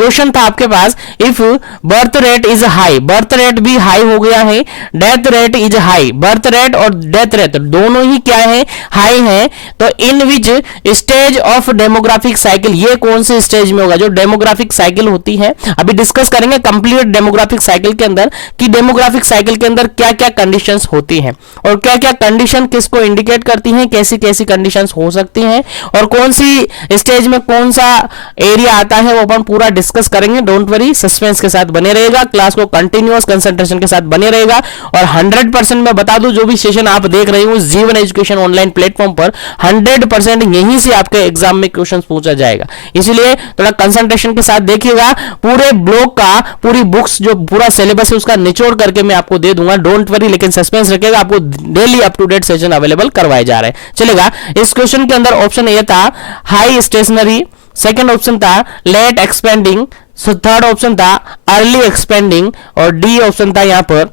Question था आपके पास, if birth rate is high, birth rate भी हाई हो गया है, death rate is high, birth rate और डेथ रेट दोनों ही क्या है, हाई है, तो in which stage of demographic cycle, ये कौन से स्टेज में होगा, जो डेमोग्राफिक साइकिल होती है, अभी डिस्कस करेंगे कंप्लीट डेमोग्राफिक साइकिल के अंदर कि डेमोग्राफिक साइकिल के अंदर क्या क्या कंडीशंस होती हैं और क्या क्या कंडीशन किसको इंडिकेट करती हैं, कैसी कैसी कंडीशंस हो सकती हैं और कौन सी स्टेज में कौन सा एरिया आता है, वो अपन पूरा डिस्कस करेंगे। डोंट वरी, सस्पेंस के साथ बने रहेगा, क्लास को कंटिन्यूअस कंसंट्रेशन के साथ बने रहेगा और 100% मैं बता दूं, जो भी सेशन आप देख रहे हो जीवन एजुकेशन ऑनलाइन प्लेटफॉर्म पर 100% यहीं से आपके एग्जाम में क्वेश्चन पूछा जाएगा, इसलिए थोड़ा कंसंट्रेशन के साथ देखिएगा। पूरे ब्लॉक का, पूरी बुक्स जो पूरा सिलेबस है उसका निचोड़ करके मैं आपको दे दूंगा, डोंट वरी, लेकिन सस्पेंस रखिएगा, आपको daily up to date session available करवाए जा रहे हैं। चलेगा, इस क्वेश्चन के अंदर ऑप्शन ए था हाई स्टेशनरी, सेकंड ऑप्शन था लेट एक्सपेंडिंग, थर्ड ऑप्शन था अर्ली एक्सपेंडिंग और डी ऑप्शन था यहां पर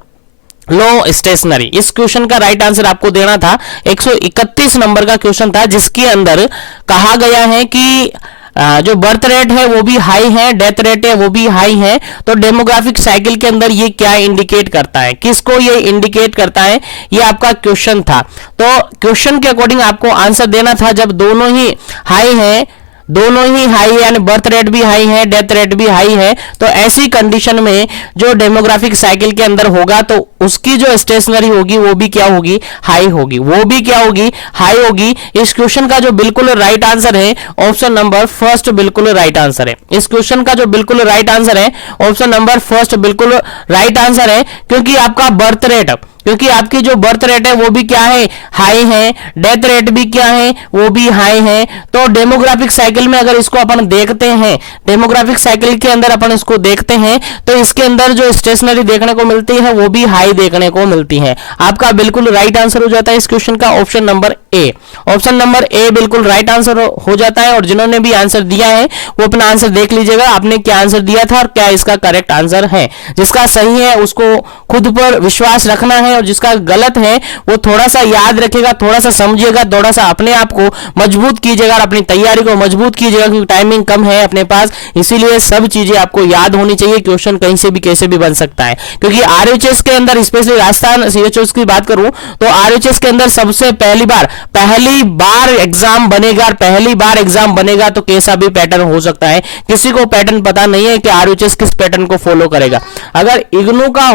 लो स्टेशनरी। इस क्वेश्चन का राइट आंसर आपको देना था। 131 नंबर का क्वेश्चन था जिसके अंदर कहा गया है कि जो बर्थ रेट है वो भी हाई है, डेथ रेट है वो भी हाई है, तो डेमोग्राफिक साइकिल के अंदर ये क्या इंडिकेट करता है, किसको ये इंडिकेट करता है, ये आपका क्वेश्चन था। तो क्वेश्चन के अकॉर्डिंग आपको आंसर देना था जब दोनों ही हाई है, दोनों ही हाई है, यानी बर्थ रेट भी हाई है, डेथ रेट भी हाई है, तो ऐसी कंडीशन में जो डेमोग्राफिक साइकिल के अंदर होगा तो उसकी जो स्टेशनरी होगी वो भी क्या होगी, हाई होगी, वो भी क्या होगी, हाई होगी। इस क्वेश्चन का जो बिल्कुल राइट आंसर है ऑप्शन नंबर फर्स्ट बिल्कुल राइट आंसर है। इस क्वेश्चन का जो बिल्कुल राइट आंसर है ऑप्शन नंबर फर्स्ट बिल्कुल राइट आंसर है, क्योंकि आपका बर्थ रेट, क्योंकि आपकी जो बर्थ रेट है वो भी क्या है, हाई है, डेथ रेट भी क्या है, वो भी हाई है। तो डेमोग्राफिक साइकिल में अगर इसको अपन देखते हैं, डेमोग्राफिक साइकिल के अंदर अपन इसको देखते हैं तो इसके अंदर जो स्टेशनरी देखने को मिलती है वो भी हाई देखने को मिलती है। आपका बिल्कुल राइट आंसर हो जाता है इस क्वेश्चन का option number A. Option number A बिल्कुल राइट आंसर हो जाता है। और जिन्होंने भी आंसर दिया है वो अपना आंसर देख लीजिएगा, आपने क्या आंसर दिया था और क्या इसका करेक्ट आंसर है। जिसका सही है उसको खुद पर विश्वास रखना है और जिसका गलत है वो थोड़ा सा याद रखेगा, थोड़ा सा समझिएगा, थोड़ा सा अपने आप को मजबूत कीजिएगा और अपनी तैयारी को मजबूत कीजिएगा, क्योंकि टाइमिंग कम है अपने पास, इसीलिए सब चीजें आपको याद होनी चाहिए। क्वेश्चन कहीं से भी कैसे भी बन सकता है, क्योंकि आरएचएस के अंदर स्पेशली राजस्थान सीएचओएस की बात करूं तो आरएचएस के अंदर सबसे पहली बार एग्जाम बनेगा, पहली बार एग्जाम बनेगा तो कैसा भी पैटर्न हो सकता है। किसी को पैटर्न पता नहीं है कि आरएचएस किस पैटर्न को फॉलो करेगा। अगर इग्नू का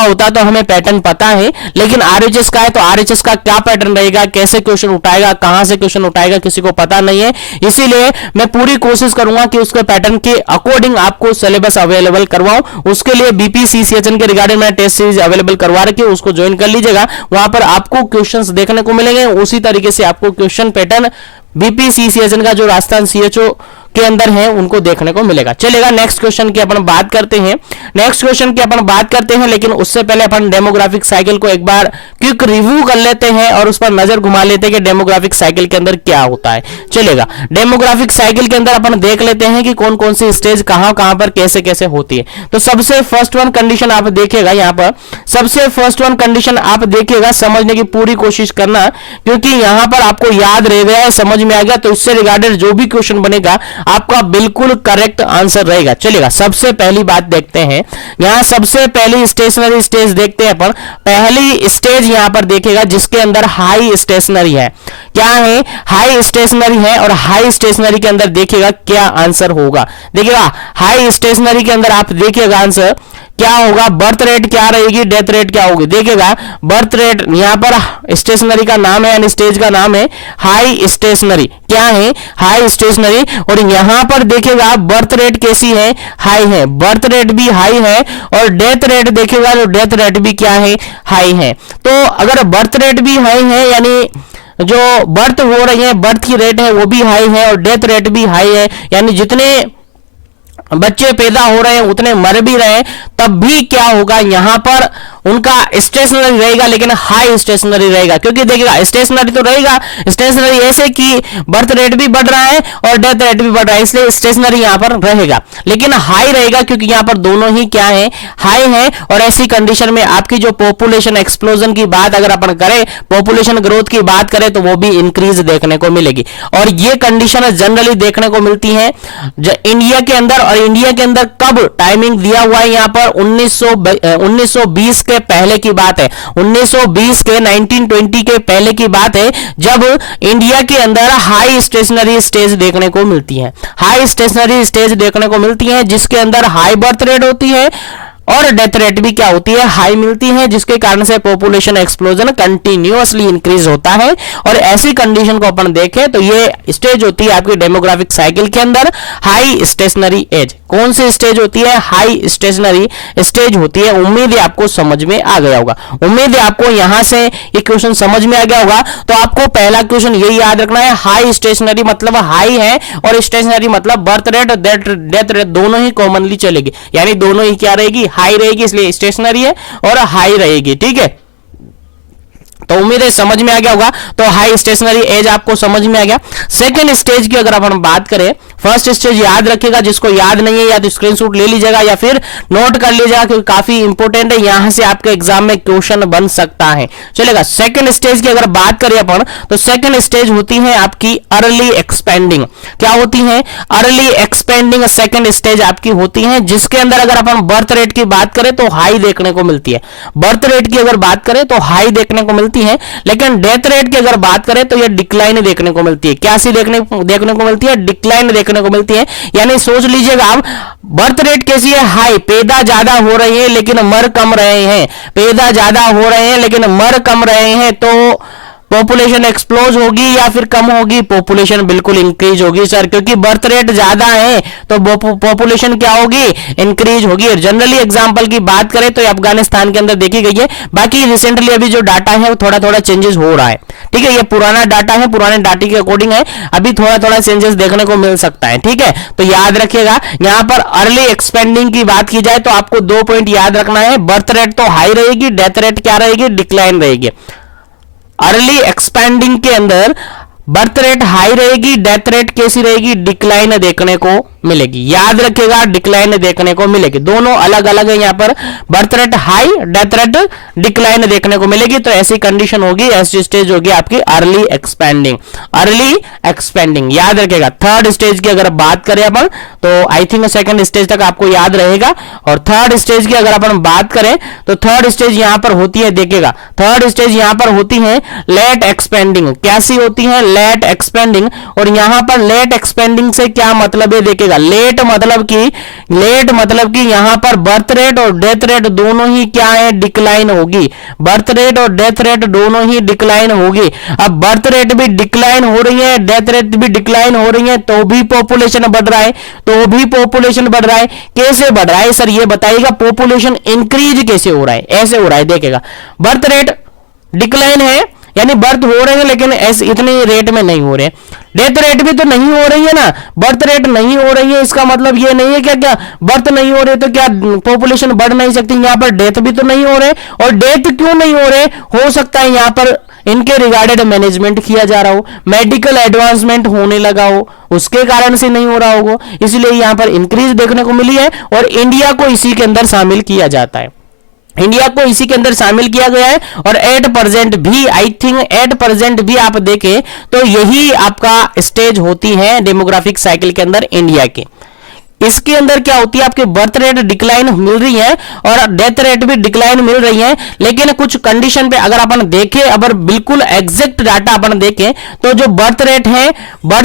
होता तो हमें पैटर्न पता है, लेकिन आरएचएस का है तो आरएचएस का क्या पैटर्न रहेगा, कैसे क्वेश्चन उठाएगा, कहां से क्वेश्चन उठाएगा, किसी को पता नहीं है। इसीलिए मैं पूरी कोशिश करूंगा कि उसके पैटर्न के अकॉर्डिंग आपको सिलेबस अवेलेबल करवाऊं। उसके लिए बीपीसीसीएचएन के रिगार्डिंग मैं टेस्ट सीरीज अवेलेबल करवा रखी है, उसको ज्वाइन कर लीजिएगा। वहां पर आपको क्वेश्चंस देखने को मिलेंगे, उसी तरीके से आपको क्वेश्चन पैटर्न बीपीसीसीएचएन का जो राजस्थान सीएचओ के अंदर है उनको देखने को मिलेगा। चलेगा, नेक्स्ट क्वेश्चन की अपन बात करते हैं। लेकिन उससे पहले अपन डेमोग्राफिक साइकिल को एक बार क्विक रिव्यू कर लेते हैं और उस पर नजर घुमा लेते हैं कि डेमोग्राफिक साइकिल के अंदर क्या होता है। चलेगा, डेमोग्राफिक साइकिल के अंदर अपन देख लेते हैं कि कौन कौन सी स्टेज कहां पर कैसे कैसे होती है। तो सबसे फर्स्ट वन कंडीशन आप देखिएगा, यहां पर सबसे फर्स्ट वन कंडीशन आप देखिएगा, समझने की पूरी कोशिश करना, क्योंकि यहां पर आपको याद रह गया है, समझ में आ गया, तो इससे रिगार्डेड जो भी क्वेश्चन बनेगा आपका बिल्कुल करेक्ट आंसर रहेगा। चलेगा, सबसे पहली बात देखते हैं, यहां सबसे पहली स्टेशनरी स्टेज देखते हैं अपन। पहली स्टेज यहां पर देखेगा जिसके अंदर हाई स्टेशनरी है। क्या है, हाई स्टेशनरी है, और हाई स्टेशनरी के अंदर देखिएगा क्या आंसर होगा। देखिएगा हाई स्टेशनरी के अंदर आप देखिएगा आंसर क्या होगा, बर्थ रेट क्या रहेगी, डेथ रेट क्या होगी। देखिएगा बर्थ रेट यहां पर स्टेशनरी का नाम है यानी स्टेज का नाम है हाई स्टेशनरी। क्या है, हाई स्टेशनरी। और यहां पर देखिएगा बर्थ रेट कैसी है, हाई है, बर्थ रेट भी हाई है, और डेथ रेट देखिएगा तो डेथ रेट भी क्या है, हाई है। तो अगर बर्थ रेट भी हाई है यानी जो बर्थ हो रही है, बर्थ की रेट है वो भी हाई है और डेथ रेट भी हाई है, यानी जितने बच्चे पैदा हो रहे हैं उतने मर भी रहे हैं, तब भी क्या होगा, यहां पर उनका स्टेशनरी रहेगा लेकिन हाई स्टेशनरी रहेगा। क्योंकि देखिएगा स्टेशनरी तो रहेगा, स्टेशनरी ऐसे कि बर्थ रेट भी बढ़ रहा है और डेथ रेट भी बढ़ रहा है, इसलिए स्टेशनरी यहां पर रहेगा, लेकिन हाई रहेगा क्योंकि यहां पर दोनों ही क्या है, हाई है। और ऐसी कंडीशन में आपकी जो पॉपुलेशन एक्सप्लोजन की बात अगर अपन करें, पॉपुलेशन ग्रोथ की बात करें, तो वो भी इंक्रीज देखने को मिलेगी। और ये कंडीशन जनरली देखने को मिलती है इंडिया के अंदर। और इंडिया के अंदर कब टाइमिंग दिया हुआ है, यहां पर 1920 के पहले की बात है, 1920 के 1920 के पहले की बात है, जब इंडिया के अंदर हाई स्टेशनरी स्टेज देखने को मिलती है, हाई स्टेशनरी स्टेज देखने को मिलती है, जिसके अंदर हाई बर्थ रेट होती है और डेथ रेट भी क्या होती है, हाई मिलती है, जिसके कारण से पॉपुलेशन एक्सप्लोजन कंटिन्यूअसली इंक्रीज होता है। और ऐसी कंडीशन को अपन देखें तो ये स्टेज होती है आपकी डेमोग्राफिक साइकिल के अंदर हाई स्टेशनरी एज। कौन सी स्टेज होती है, हाई स्टेशनरी स्टेज होती है। उम्मीद है आपको समझ में आ गया होगा, उम्मीद है आपको यहां से ये क्वेश्चन समझ में आ गया होगा। तो आपको पहला क्वेश्चन यही याद रखना है, हाई स्टेशनरी मतलब हाई है और स्टेशनरी मतलब बर्थ रेट डेथ रेट दोनों ही कॉमनली चलेगी, यानी दोनों ही क्या रहेगी, हाई रहेगी, इसलिए स्टेशनरी है और हाई रहेगी। ठीक है, तो उम्मीद है समझ में आ गया होगा। तो हाई स्टेशनरी एज आपको समझ में आ गया। सेकंड स्टेज की अगर अपन बात करें, फर्स्ट स्टेज याद रखिएगा, जिसको याद नहीं है या तो स्क्रीनशॉट ले लीजिएगा या फिर नोट कर लीजिएगा, क्योंकि काफी इंपॉर्टेंट है, यहां से आपके एग्जाम में क्वेश्चन बन सकता है। चलेगा, सेकंड स्टेज की अगर बात करें अपन, तो सेकंड स्टेज होती है आपकी अर्ली एक्सपेंडिंग। क्या होती है, अर्ली एक्सपेंडिंग सेकंड स्टेज आपकी होती है, जिसके अंदर अगर अपन बर्थ रेट की बात करें तो हाई देखने को मिलती है, बर्थ रेट की अगर बात करें तो हाई देखने को मिलती है, लेकिन डेथ रेट की अगर बात करें तो यह डिक्लाइन देखने को मिलती है। क्या सी देखने को मिलती है, डिक्लाइन देखने को मिलती है। यानी सोच लीजिएगा आप, बर्थ रेट कैसी है, हाई, पैदा ज्यादा हो रहे हैं लेकिन मर कम रहे हैं, पैदा ज्यादा हो रहे हैं लेकिन मर कम रहे हैं, तो पॉपुलेशन एक्सप्लोज होगी या फिर कम होगी, पॉपुलेशन बिल्कुल इंक्रीज होगी सर, क्योंकि बर्थ रेट ज्यादा है तो पॉपुलेशन क्या होगी, इंक्रीज होगी। जनरली एग्जांपल की बात करें तो अफगानिस्तान के अंदर देखी गई है, बाकी रिसेंटली अभी जो डाटा है वो थोड़ा थोड़ा चेंजेस हो रहा है। ठीक है, ये पुराना डाटा है, पुराने डाटे के अकॉर्डिंग है, अभी थोड़ा थोड़ा चेंजेस देखने को मिल सकता है। ठीक है, तो याद रखिएगा, यहां पर अर्ली एक्सपेंडिंग की बात की जाए तो आपको 2 पॉइंट याद रखना है, बर्थ रेट तो हाई रहेगी, डेथ रेट क्या रहेगी, डिक्लाइन रहेगी। अर्ली एक्सपेंडिंग के अंदर बर्थ रेट हाई रहेगी, डेथ रेट कैसी रहेगी, डिक्लाइन देखने को मिलेगी। याद रखिएगा, डिक्लाइन देखने को मिलेगी, दोनों अलग अलग है, यहां पर birth rate high, death rate decline देखने को मिलेगी। तो ऐसी कंडीशन होगी, ऐसी स्टेज होगी आपकी अर्ली एक्सपेंडिंग, अर्ली एक्सपेंडिंग। याद रखिएगा, थर्ड स्टेज की अगर बात करें अपन तो आई थिंक सेकंड स्टेज तक आपको याद रहेगा, और थर्ड स्टेज की अगर अपन बात करें तो थर्ड स्टेज यहां पर होती है, देखिएगा थर्ड स्टेज यहां पर होती है लेट एक्सपेंडिंग। कैसी होती है, लेट एक्सपेंडिंग। और यहां पर लेट एक्सपेंडिंग से क्या मतलब है, देखिएगा लेट मतलब कि यहां पर बर्थ रेट और डेथ रेट दोनों ही क्या है, डिक्लाइन होगी, बर्थ रेट और डेथ रेट दोनों ही डिक्लाइन होगी। अब बर्थ रेट भी डिक्लाइन हो रही है, डेथ रेट भी डिक्लाइन हो रही है, तो भी पॉपुलेशन बढ़ रहा है, तो भी पॉपुलेशन बढ़ रहा है। कैसे बढ़ रहा है सर, ये बताइएगा, पॉपुलेशन इंक्रीज कैसे हो रहा है, ऐसे हो रहा है। देखिएगा, बर्थ रेट डिक्लाइन है, यानी बर्थ हो रहे हैं लेकिन ऐसे इतने रेट में नहीं हो रहे। डेथ रेट भी तो नहीं हो रही है ना, बर्थ रेट नहीं हो रही है, इसका मतलब ये नहीं है क्या बर्थ नहीं हो रहे तो क्या पॉपुलेशन बढ़ नहीं सकती। यहां पर डेथ भी तो नहीं हो रहे, और डेथ क्यों नहीं हो रहे, हो सकता है यहां पर इनके रिगार्डेड मैनेजमेंट किया जा रहा हो, मेडिकल एडवांसमेंट होने लगा हो, उसके कारण से नहीं हो रहा होगा, इसलिए यहां पर इंक्रीज देखने को मिली है। और इंडिया को इसी के अंदर शामिल किया जाता है, इंडिया को इसी के अंदर शामिल किया गया है। और 8% भी, आई थिंक 8% भी आप देखें तो यही आपका स्टेज होती है डेमोग्राफिक साइकिल के अंदर इंडिया के। इसके अंदर क्या होती है, आपके बर्थ रेट डिक्लाइन मिल रही है और डेथ रेट भी डिक्लाइन मिल रही है, लेकिन कुछ कंडीशन पे अगर अपन देखें, अगर बिल्कुल एग्जैक्ट डाटा अपन देखें तो जो बर्थ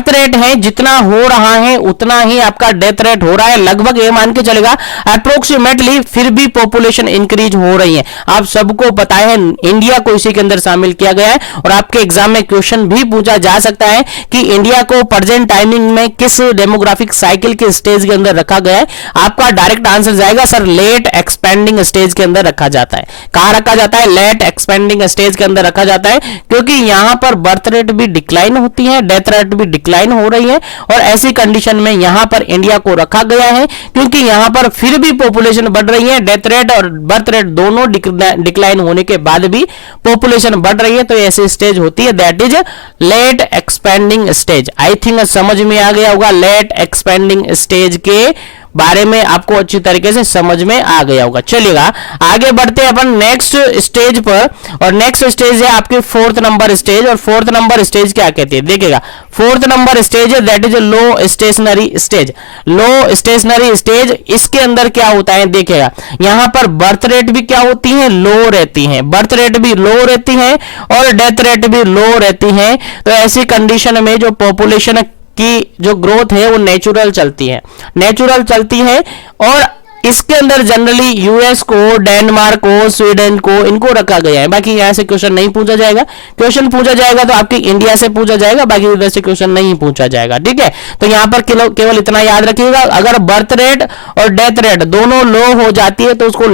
रेट है जितना हो रहा है उतना ही आपका डेथ रेट हो रहा है, लगभग ये मान के चलेगा अप्रोक्सीमेटली, फिर भी पॉपुलेशन इंक्रीज हो रही है। आप सबको पता है इंडिया को इसी के अंदर शामिल किया गया है, और आपके एग्जाम में क्वेश्चन भी पूछा जा सकता है कि इंडिया को प्रेजेंट टाइमिंग में किस डेमोग्राफिक साइकिल के स्टेज के अंदर रखा गया है? आपका डायरेक्ट आंसर जाएगा सर लेट एक्सपेंडिंग स्टेज के अंदर रखा जाता है। कहां रखा जाता है? लेट एक्सपेंडिंग स्टेज के अंदर रखा जाता है, क्योंकि यहां पर बर्थ रेट भी डिक्लाइन होती है, डेथ रेट भी डिक्लाइन हो रही है, और ऐसी कंडीशन में यहां पर इंडिया को रखा गया है, क्योंकि यहां पर फिर भी पॉपुलेशन बढ़ रही है, डेथ रेट और बर्थ रेट दोनों डिक्लाइन होने के बाद भी पॉपुलेशन बढ़ रही है, तो ऐसी स्टेज होती है that is late expanding stage. I think समझ में आ गया होगा, लेट एक्सपेंडिंग स्टेज के बारे में आपको अच्छी तरीके से समझ में आ गया होगा। चलिएगा आगे बढ़ते हैं अपन नेक्स्ट स्टेज पर, और नेक्स्ट स्टेज है आपकी फोर्थ नंबर स्टेज। और फोर्थ नंबर स्टेज क्या कहती है? देखिएगा फोर्थ नंबर स्टेज है that is low stationary stage. Low stationary stage, इसके अंदर क्या होता है? देखिएगा यहां पर बर्थ रेट भी क्या होती है? लो रहती है, बर्थ रेट भी लो रहती है और डेथ रेट भी लो रहती है। तो ऐसी कंडीशन में जो पॉपुलेशन की जो ग्रोथ है वो नेचुरल चलती है, नेचुरल चलती है। और इसके अंदर जनरली यूएस को, डेनमार्क को, स्वीडन को, इनको रखा गया है। बाकी यहां से क्वेश्चन नहीं पूछा जाएगा, क्वेश्चन पूछा जाएगा तो आपकी इंडिया से पूछा जाएगा, बाकी इधर से क्वेश्चन नहीं पूछा जाएगा। ठीक है, तो यहां पर केवल इतना याद रखिएगा, अगर बर्थ रेट और डेथ रेट दोनों लो हो जाती है तो उसको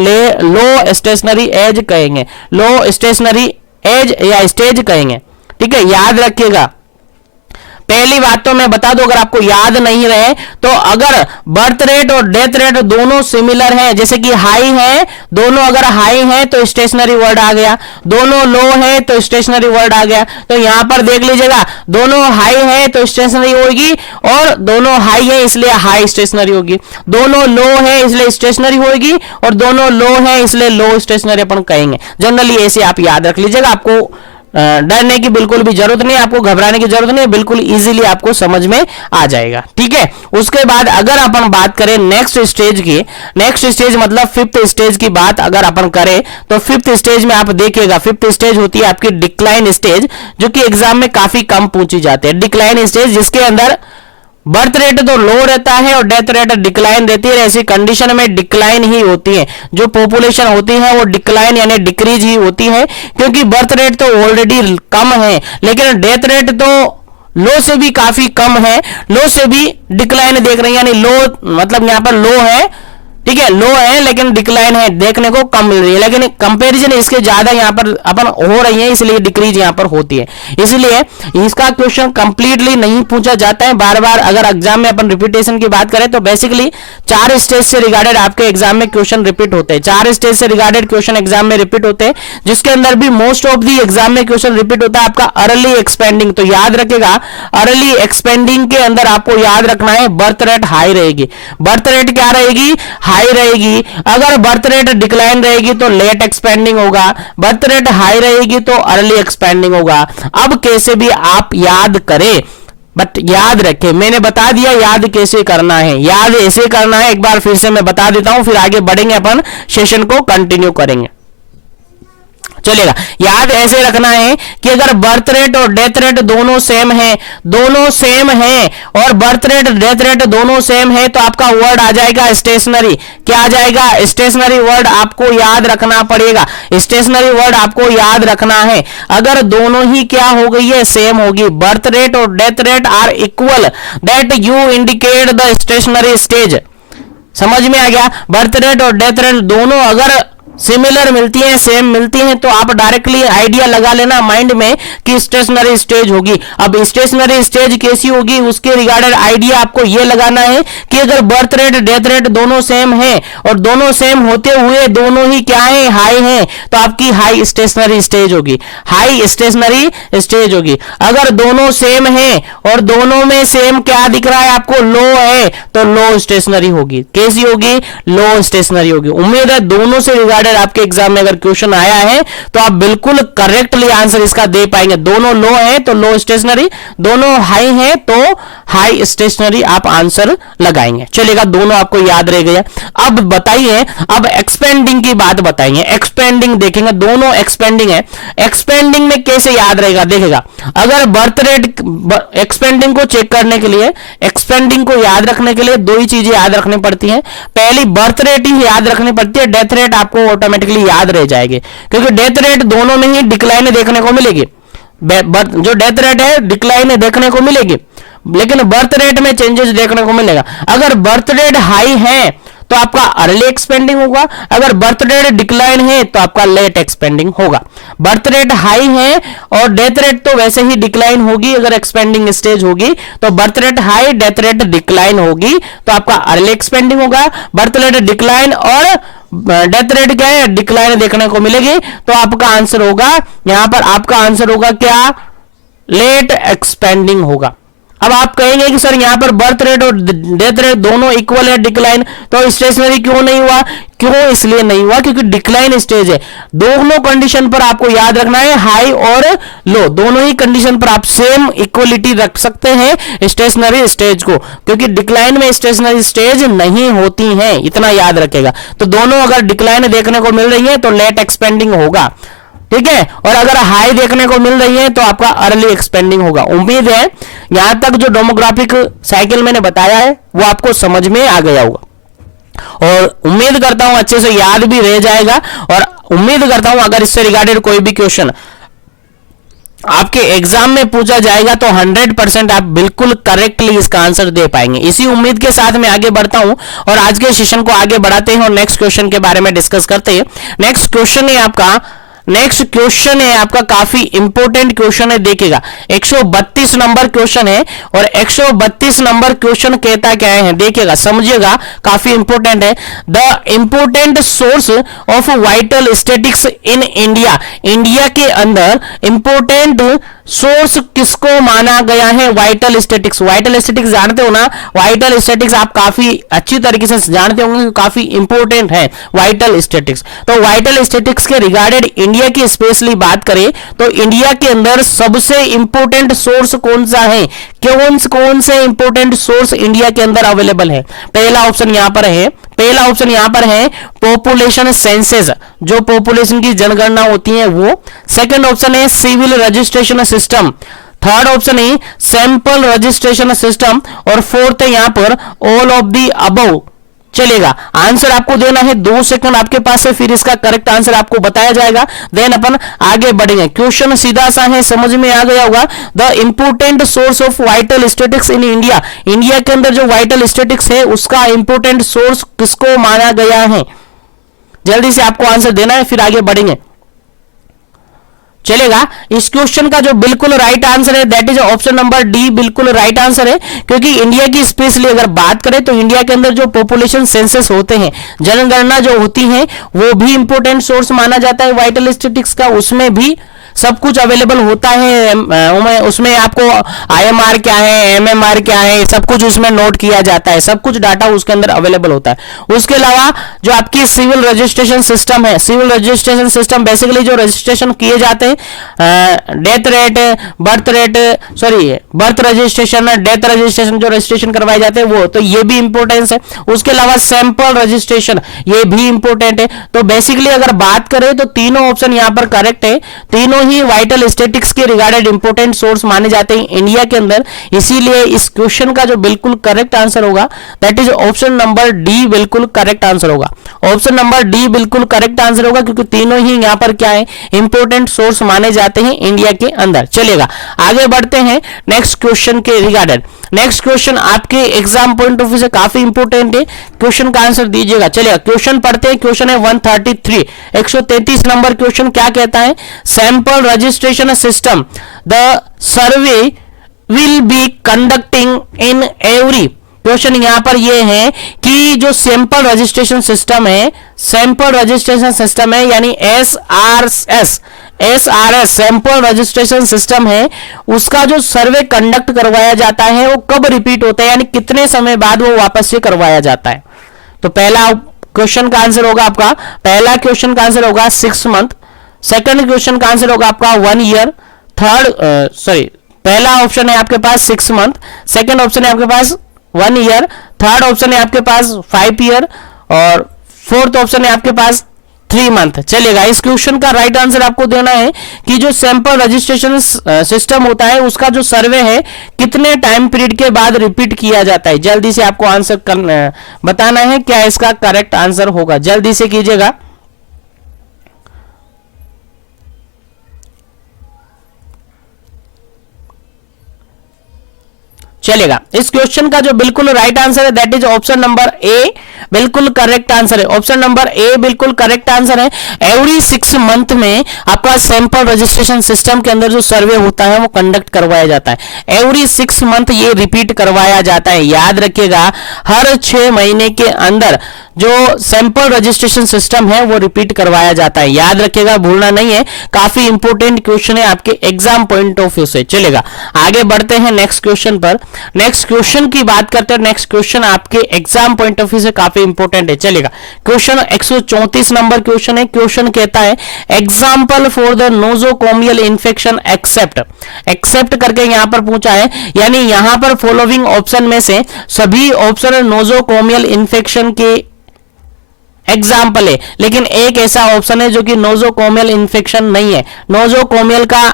लो स्टेशनरी एज कहेंगे, लो स्टेशनरी एज या स्टेज कहेंगे। ठीक है, याद रखिएगा। पहली बात तो मैं बता दूं, अगर आपको याद नहीं रहे तो अगर बर्थ रेट और डेथ रेट दोनों सिमिलर हैं, जैसे कि हाई है, दोनों अगर हाई हैं तो स्टेशनरी वर्ड आ गया, दोनों लो है तो स्टेशनरी वर्ड आ गया। तो यहां पर देख लीजिएगा, दोनों हाई है तो स्टेशनरी होगी, और दोनों हाई है इसलिए हाई स्टेशनरी होगी, दोनों लो है इसलिए स्टेशनरी होगी, और दोनों लो है इसलिए लो स्टेशनरी अपन कहेंगे। जनरली ऐसे आप याद रख लीजिएगा, आपको डरने की बिल्कुल भी जरूरत नहीं, आपको घबराने की जरूरत नहीं, बिल्कुल इजीली आपको समझ में आ जाएगा। ठीक है, उसके बाद अगर अपन बात करें नेक्स्ट स्टेज की, नेक्स्ट स्टेज मतलब फिफ्थ स्टेज की बात अगर अपन करें तो फिफ्थ स्टेज में आप देखिएगा, फिफ्थ स्टेज होती है आपकी डिक्लाइन स्टेज, जो कि एग्जाम में काफी कम पूछी जाती है। डिक्लाइन स्टेज जिसके अंदर बर्थ रेट तो लो रहता है और डेथ रेट डिक्लाइन देती है, ऐसी कंडीशन में डिक्लाइन ही होती है, जो पॉपुलेशन होती है वो डिक्लाइन यानी डिक्रीज ही होती है, क्योंकि बर्थ रेट तो ऑलरेडी कम है, लेकिन डेथ रेट तो लो से भी काफी कम है, लो से भी डिक्लाइन देख रहे हैं, यानी लो मतलब यहां पर लो है, ठीक है, लो है लेकिन डिक्लाइन है, देखने को कम मिल रही है, लेकिन कंपैरिजन इसके ज्यादा यहां पर अपन हो रही है, इसलिए डिक्रीज यहां पर होती है। इसलिए इसका क्वेश्चन कंप्लीटली नहीं पूछा जाता है बार बार। अगर एग्जाम में अपन रिपीटेशन की बात करें तो बेसिकली 4 स्टेज से रिगार्डेड आपके एग्जाम में क्वेश्चन रिपीट होते हैं, 4 स्टेज से रिगार्डेड क्वेश्चन एग्जाम में रिपीट होते हैं, जिसके अंदर भी मोस्ट ऑफ दी एग्जाम में क्वेश्चन रिपीट होता है आपका अर्ली एक्सपेंडिंग। तो याद रखेगा, अर्ली एक्सपेंडिंग के अंदर आपको याद रखना है बर्थ रेट हाई रहेगी, बर्थ रेट क्या रहेगी? हाई रहेगी। अगर बर्थ रेट डिक्लाइन रहेगी तो लेट एक्सपेंडिंग होगा, बर्थ रेट हाई रहेगी तो अर्ली एक्सपेंडिंग होगा। अब कैसे भी आप याद करें, बट याद रखें, मैंने बता दिया याद कैसे करना है, याद ऐसे करना है, एक बार फिर से मैं बता देता हूं, फिर आगे बढ़ेंगे, अपन सेशन को कंटिन्यू करेंगे। चलेगा, याद ऐसे रखना है कि अगर बर्थ रेट और डेथ रेट दोनों सेम है, दोनों सेम है, और बर्थ रेट डेथ रेट दोनों सेम है, तो आपका वर्ड आ जाएगा स्टेशनरी। क्या आ जाएगा? स्टेशनरी वर्ड आपको याद रखना पड़ेगा, स्टेशनरी वर्ड आपको याद रखना है। अगर दोनों ही क्या हो गई है? सेम होगी, बर्थ रेट और death rate are equal, that you indicate the stationary stage. समझ में आ गया? बर्थ रेट और डेथ रेट दोनों अगर सिमिलर मिलती हैं, सेम मिलती हैं, तो आप डायरेक्टली आइडिया लगा लेना माइंड में कि स्टेशनरी स्टेज होगी। अब स्टेशनरी स्टेज कैसी होगी उसके रिगार्डेड आइडिया आपको यह लगाना है कि अगर बर्थ रेट डेथ रेट दोनों सेम है और दोनों सेम होते हुए दोनों ही क्या है? हाई हैं, तो आपकी हाई स्टेशनरी स्टेज होगी, हाई स्टेशनरी स्टेज होगी। अगर दोनों सेम है और दोनों में सेम क्या दिख रहा है आपको? लो है, तो लो स्टेशनरी होगी। कैसी होगी? लो स्टेशनरी होगी। उम्मीद है दोनों से रिगार्डेड आपके एग्जाम में अगर क्वेश्चन आया है तो आप बिल्कुल करेक्टली आंसर इसका दे पाएंगे। दोनों लो है तो लो स्टेशनरी, दोनों हाई है तो हाई स्टेशनरी आप आंसर लगाएंगे। चलेगा, दोनों आपको याद रह गया। अब बताइए, अब एक्सपेंडिंग की बात बताइए। एक्सपेंडिंग देखेंगे, दोनों एक्सपेंडिंग है, एक्सपेंडिंग में कैसे याद रहेगा? देखेगा, अगर बर्थ रेट एक्सपेंडिंग को चेक करने के लिए, एक्सपेंडिंग को याद रखने के लिए दो ही चीजें याद रखनी पड़ती हैं। पहली बर्थ रेट ही याद रखनी पड़ती है, डेथ रेट आपको ऑटोमेटिकली याद रह जाएगी, क्योंकि डेथ रेट दोनों में ही डिक्लाइन देखने को मिलेगी। जो डेथ रेट है डिक्लाइन देखने को मिलेगी, लेकिन बर्थ रेट में चेंजेस देखने को मिलेगा। अगर बर्थ रेट हाई है तो आपका अर्ली एक्सपेंडिंग होगा, अगर बर्थ रेट डिक्लाइन है तो आपका लेट एक्सपेंडिंग होगा। बर्थ रेट हाई है और डेथ रेट तो वैसे ही डिक्लाइन होगी, अगर एक्सपेंडिंग स्टेज होगी तो birth rate high death rate decline होगी तो आपका अर्ली एक्सपेंडिंग होगा। बर्थ रेट डिक्लाइन और डेथ रेट क्या है, डिक्लाइन देखने को मिलेगी, तो आपका आंसर होगा यहां पर, आपका आंसर होगा क्या, लेट एक्सपेंडिंग होगा। अब आप कहेंगे कि सर यहां पर बर्थ रेट और डेथ रेट दोनों इक्वल है डिक्लाइन, तो स्टेशनरी क्यों नहीं हुआ? क्यों इसलिए नहीं हुआ क्योंकि डिक्लाइन स्टेज है। दोनों कंडीशन पर आपको याद रखना है, हाई और लो दोनों ही कंडीशन पर आप सेम इक्वलिटी रख सकते हैं स्टेशनरी स्टेज को, क्योंकि डिक्लाइन में स्टेशनरी स्टेज नहीं होती हैं, इतना याद रखेगा। तो दोनों अगर डिक्लाइन देखने को मिल रही है तो लेट एक्सपेंडिंग होगा, ठीक है, और अगर हाई देखने को मिल रही है तो आपका अर्ली एक्सपेंडिंग होगा। उम्मीद है यहां तक जो डेमोग्राफिक साइकिल मैंने बताया है वो आपको समझ में आ गया होगा, और उम्मीद करता हूं अच्छे से याद भी रह जाएगा, और उम्मीद करता हूं अगर इससे रिगार्डेड कोई भी क्वेश्चन आपके एग्जाम में पूछा जाएगा तो 100% आप बिल्कुल करेक्टली इसका आंसर दे पाएंगे। इसी उम्मीद के साथ मैं आगे बढ़ता हूं और आज के सेशन को आगे बढ़ाते हैं और नेक्स्ट क्वेश्चन के बारे में डिस्कस करते हैं। नेक्स्ट क्वेश्चन है आपका काफी इंपॉर्टेंट क्वेश्चन है, देखिएगा 132 नंबर क्वेश्चन है, और 132 नंबर क्वेश्चन कहता क्या है, देखिएगा समझिएगा, काफी इंपॉर्टेंट है। The important source of vital statics in India, India के अंदर इंपॉर्टेंट सोर्स किसको माना गया है? Vital statics. वाइटल स्टैटिक्स जानते हो ना, वाइटल स्टैटिक्स आप काफी अच्छी तरीके से जानते होंगे, काफी इंपॉर्टेंट है वाइटल स्टैटिक्स। तो वाइटल स्टैटिक्स के रिगार्डेड इंडिया की स्पेशली बात करें तो इंडिया के अंदर सबसे इंपॉर्टेंट सोर्स कौन सा है, कौन से इंपॉर्टेंट सोर्स इंडिया के अंदर अवेलेबल है? पहला ऑप्शन यहां पर है पॉपुलेशन सेंसस, जो पॉपुलेशन की जनगणना होती है वो। सेकंड ऑप्शन है civil registration system. Third option है सैंपल रजिस्ट्रेशन सिस्टम, और फोर्थ है यहां पर ऑल ऑफ दी अबव। चलेगा, आंसर आपको देना है 2 सेकंड आपके पास है, फिर इसका करेक्ट आंसर आपको बताया जाएगा, देन अपन आगे बढ़ेंगे। क्वेश्चन सीधा सा है, समझ में आ गया होगा। The important source of vital statics in India, India के अंदर जो वाइटल स्टैटिक्स है उसका इंपोर्टेंट सोर्स किसको माना गया है? जल्दी से आपको आंसर देना है, फिर आगे बढ़ेंगे। चलेगा, इस क्वेश्चन का जो बिल्कुल राइट आंसर है that is option number D, बिल्कुल राइट आंसर है, क्योंकि इंडिया की स्पेशली अगर बात करें तो इंडिया के अंदर जो पॉपुलेशन सेंसस होते हैं, जनगणना जो होती है, वो भी इंपॉर्टेंट सोर्स माना जाता है वाइटल स्टैटिक्स का। उसमें भी सब कुछ अवेलेबल होता है, उसमें आपको आईएमआर क्या है, एमएमआर क्या है, सब कुछ उसमें नोट किया जाता है, सब कुछ डाटा उसके अंदर अवेलेबल होता है। उसके अलावा जो आपकी सिविल रजिस्ट्रेशन सिस्टम है, सिविल रजिस्ट्रेशन सिस्टम बेसिकली जो रजिस्ट्रेशन किए जाते हैं, death rate, birth registration, death registration जो रजिस्ट्रेशन करवाए जाते हैं वो, तो ये भी इंपॉर्टेंस है। उसके अलावा सैंपल रजिस्ट्रेशन ये भी इंपॉर्टेंट है। तो बेसिकली अगर बात करें तो तीनों ऑप्शन यहां पर करेक्ट है, तीनों ही वाइटल स्टैटिक्स के रिगार्डेड इंपॉर्टेंट सोर्स माने जाते हैं इंडिया के अंदर। इसीलिए इस क्वेश्चन का जो बिल्कुल करेक्ट आंसर होगा that is option number D, बिल्कुल करेक्ट आंसर होगा। ऑप्शन नंबर डी बिल्कुल करेक्ट आंसर होगा, क्योंकि तीनों ही यहां पर क्या है, इंपॉर्टेंट सोर्स माने जाते हैं इंडिया के अंदर। चलेगा, आगे बढ़ते हैं नेक्स्ट क्वेश्चन के रिगार्डेड। नेक्स्ट क्वेश्चन आपके एग्जाम पॉइंट ऑफ व्यू से काफी इंपॉर्टेंट है, क्वेश्चन का आंसर दीजिएगा। चलिए क्वेश्चन पढ़ते हैं, क्वेश्चन है 133, 133 नंबर क्वेश्चन क्या कहता है? Sample registration system the survey will be conducting in every. Question यहां पर यह है कि जो सैंपल रजिस्ट्रेशन सिस्टम है यानी एसआरएस सैंपल रजिस्ट्रेशन सिस्टम है, उसका जो सर्वे कंडक्ट करवाया जाता है वो कब रिपीट होता है, यानी कितने समय बाद वो वापस से करवाया जाता है? तो पहला क्वेश्चन का आंसर होगा आपका, पहला क्वेश्चन का आंसर होगा 6 मंथ। सेकंड क्वेश्चन का आंसर होगा आपका 1 ईयर। पहला ऑप्शन है आपके पास 6 मंथ, सेकंड ऑप्शन है आपके पास 1 ईयर, थर्ड ऑप्शन है आपके पास 5 ईयर, और फोर्थ ऑप्शन है आपके पास 3 मंथ। चलेगा, इस क्वेश्चन का राइट आंसर आपको देना है कि जो सैंपल रजिस्ट्रेशन सिस्टम होता है उसका जो सर्वे है कितने टाइम पीरियड के बाद रिपीट किया जाता है। जल्दी से आपको आंसर बताना है क्या इसका करेक्ट आंसर होगा, जल्दी से कीजिएगा। चलेगा। इस क्वेश्चन का जो बिल्कुल राइट आंसर है that is option number A, बिल्कुल करेक्ट आंसर है। ऑप्शन नंबर ए बिल्कुल करेक्ट आंसर है। एवरी 6 मंथ में आपका सैंपल रजिस्ट्रेशन सिस्टम के अंदर जो सर्वे होता है वो कंडक्ट करवाया जाता है। एवरी 6 मंथ ये रिपीट करवाया जाता है। याद रखिएगा, हर 6 महीने के अंदर जो सैंपल रजिस्ट्रेशन सिस्टम है वो रिपीट करवाया जाता है। याद रखिएगा, भूलना नहीं है, काफी इंपोर्टेंट क्वेश्चन है आपके एग्जाम पॉइंट ऑफ व्यू से। चलेगा, आगे बढ़ते हैं नेक्स्ट क्वेश्चन पर। नेक्स्ट क्वेश्चन की बात करते हैं। नेक्स्ट क्वेश्चन आपके एग्जाम पॉइंट ऑफ व्यू से काफी इंपोर्टेंट है। चलेगा, क्वेश्चन 134 नंबर क्वेश्चन है। क्वेश्चन कहता है example for the nosocomial infection except. Except करके यहां पर पूछा है, यानी यहां पर फॉलोइंग ऑप्शन में से सभी ऑप्शन नोजोकोमियल इन्फेक्शन के एग्जाम्पल है, लेकिन एक ऐसा ऑप्शन है जो कि नोजोकोमियल इन्फेक्शन नहीं है। नोजोकोमियल का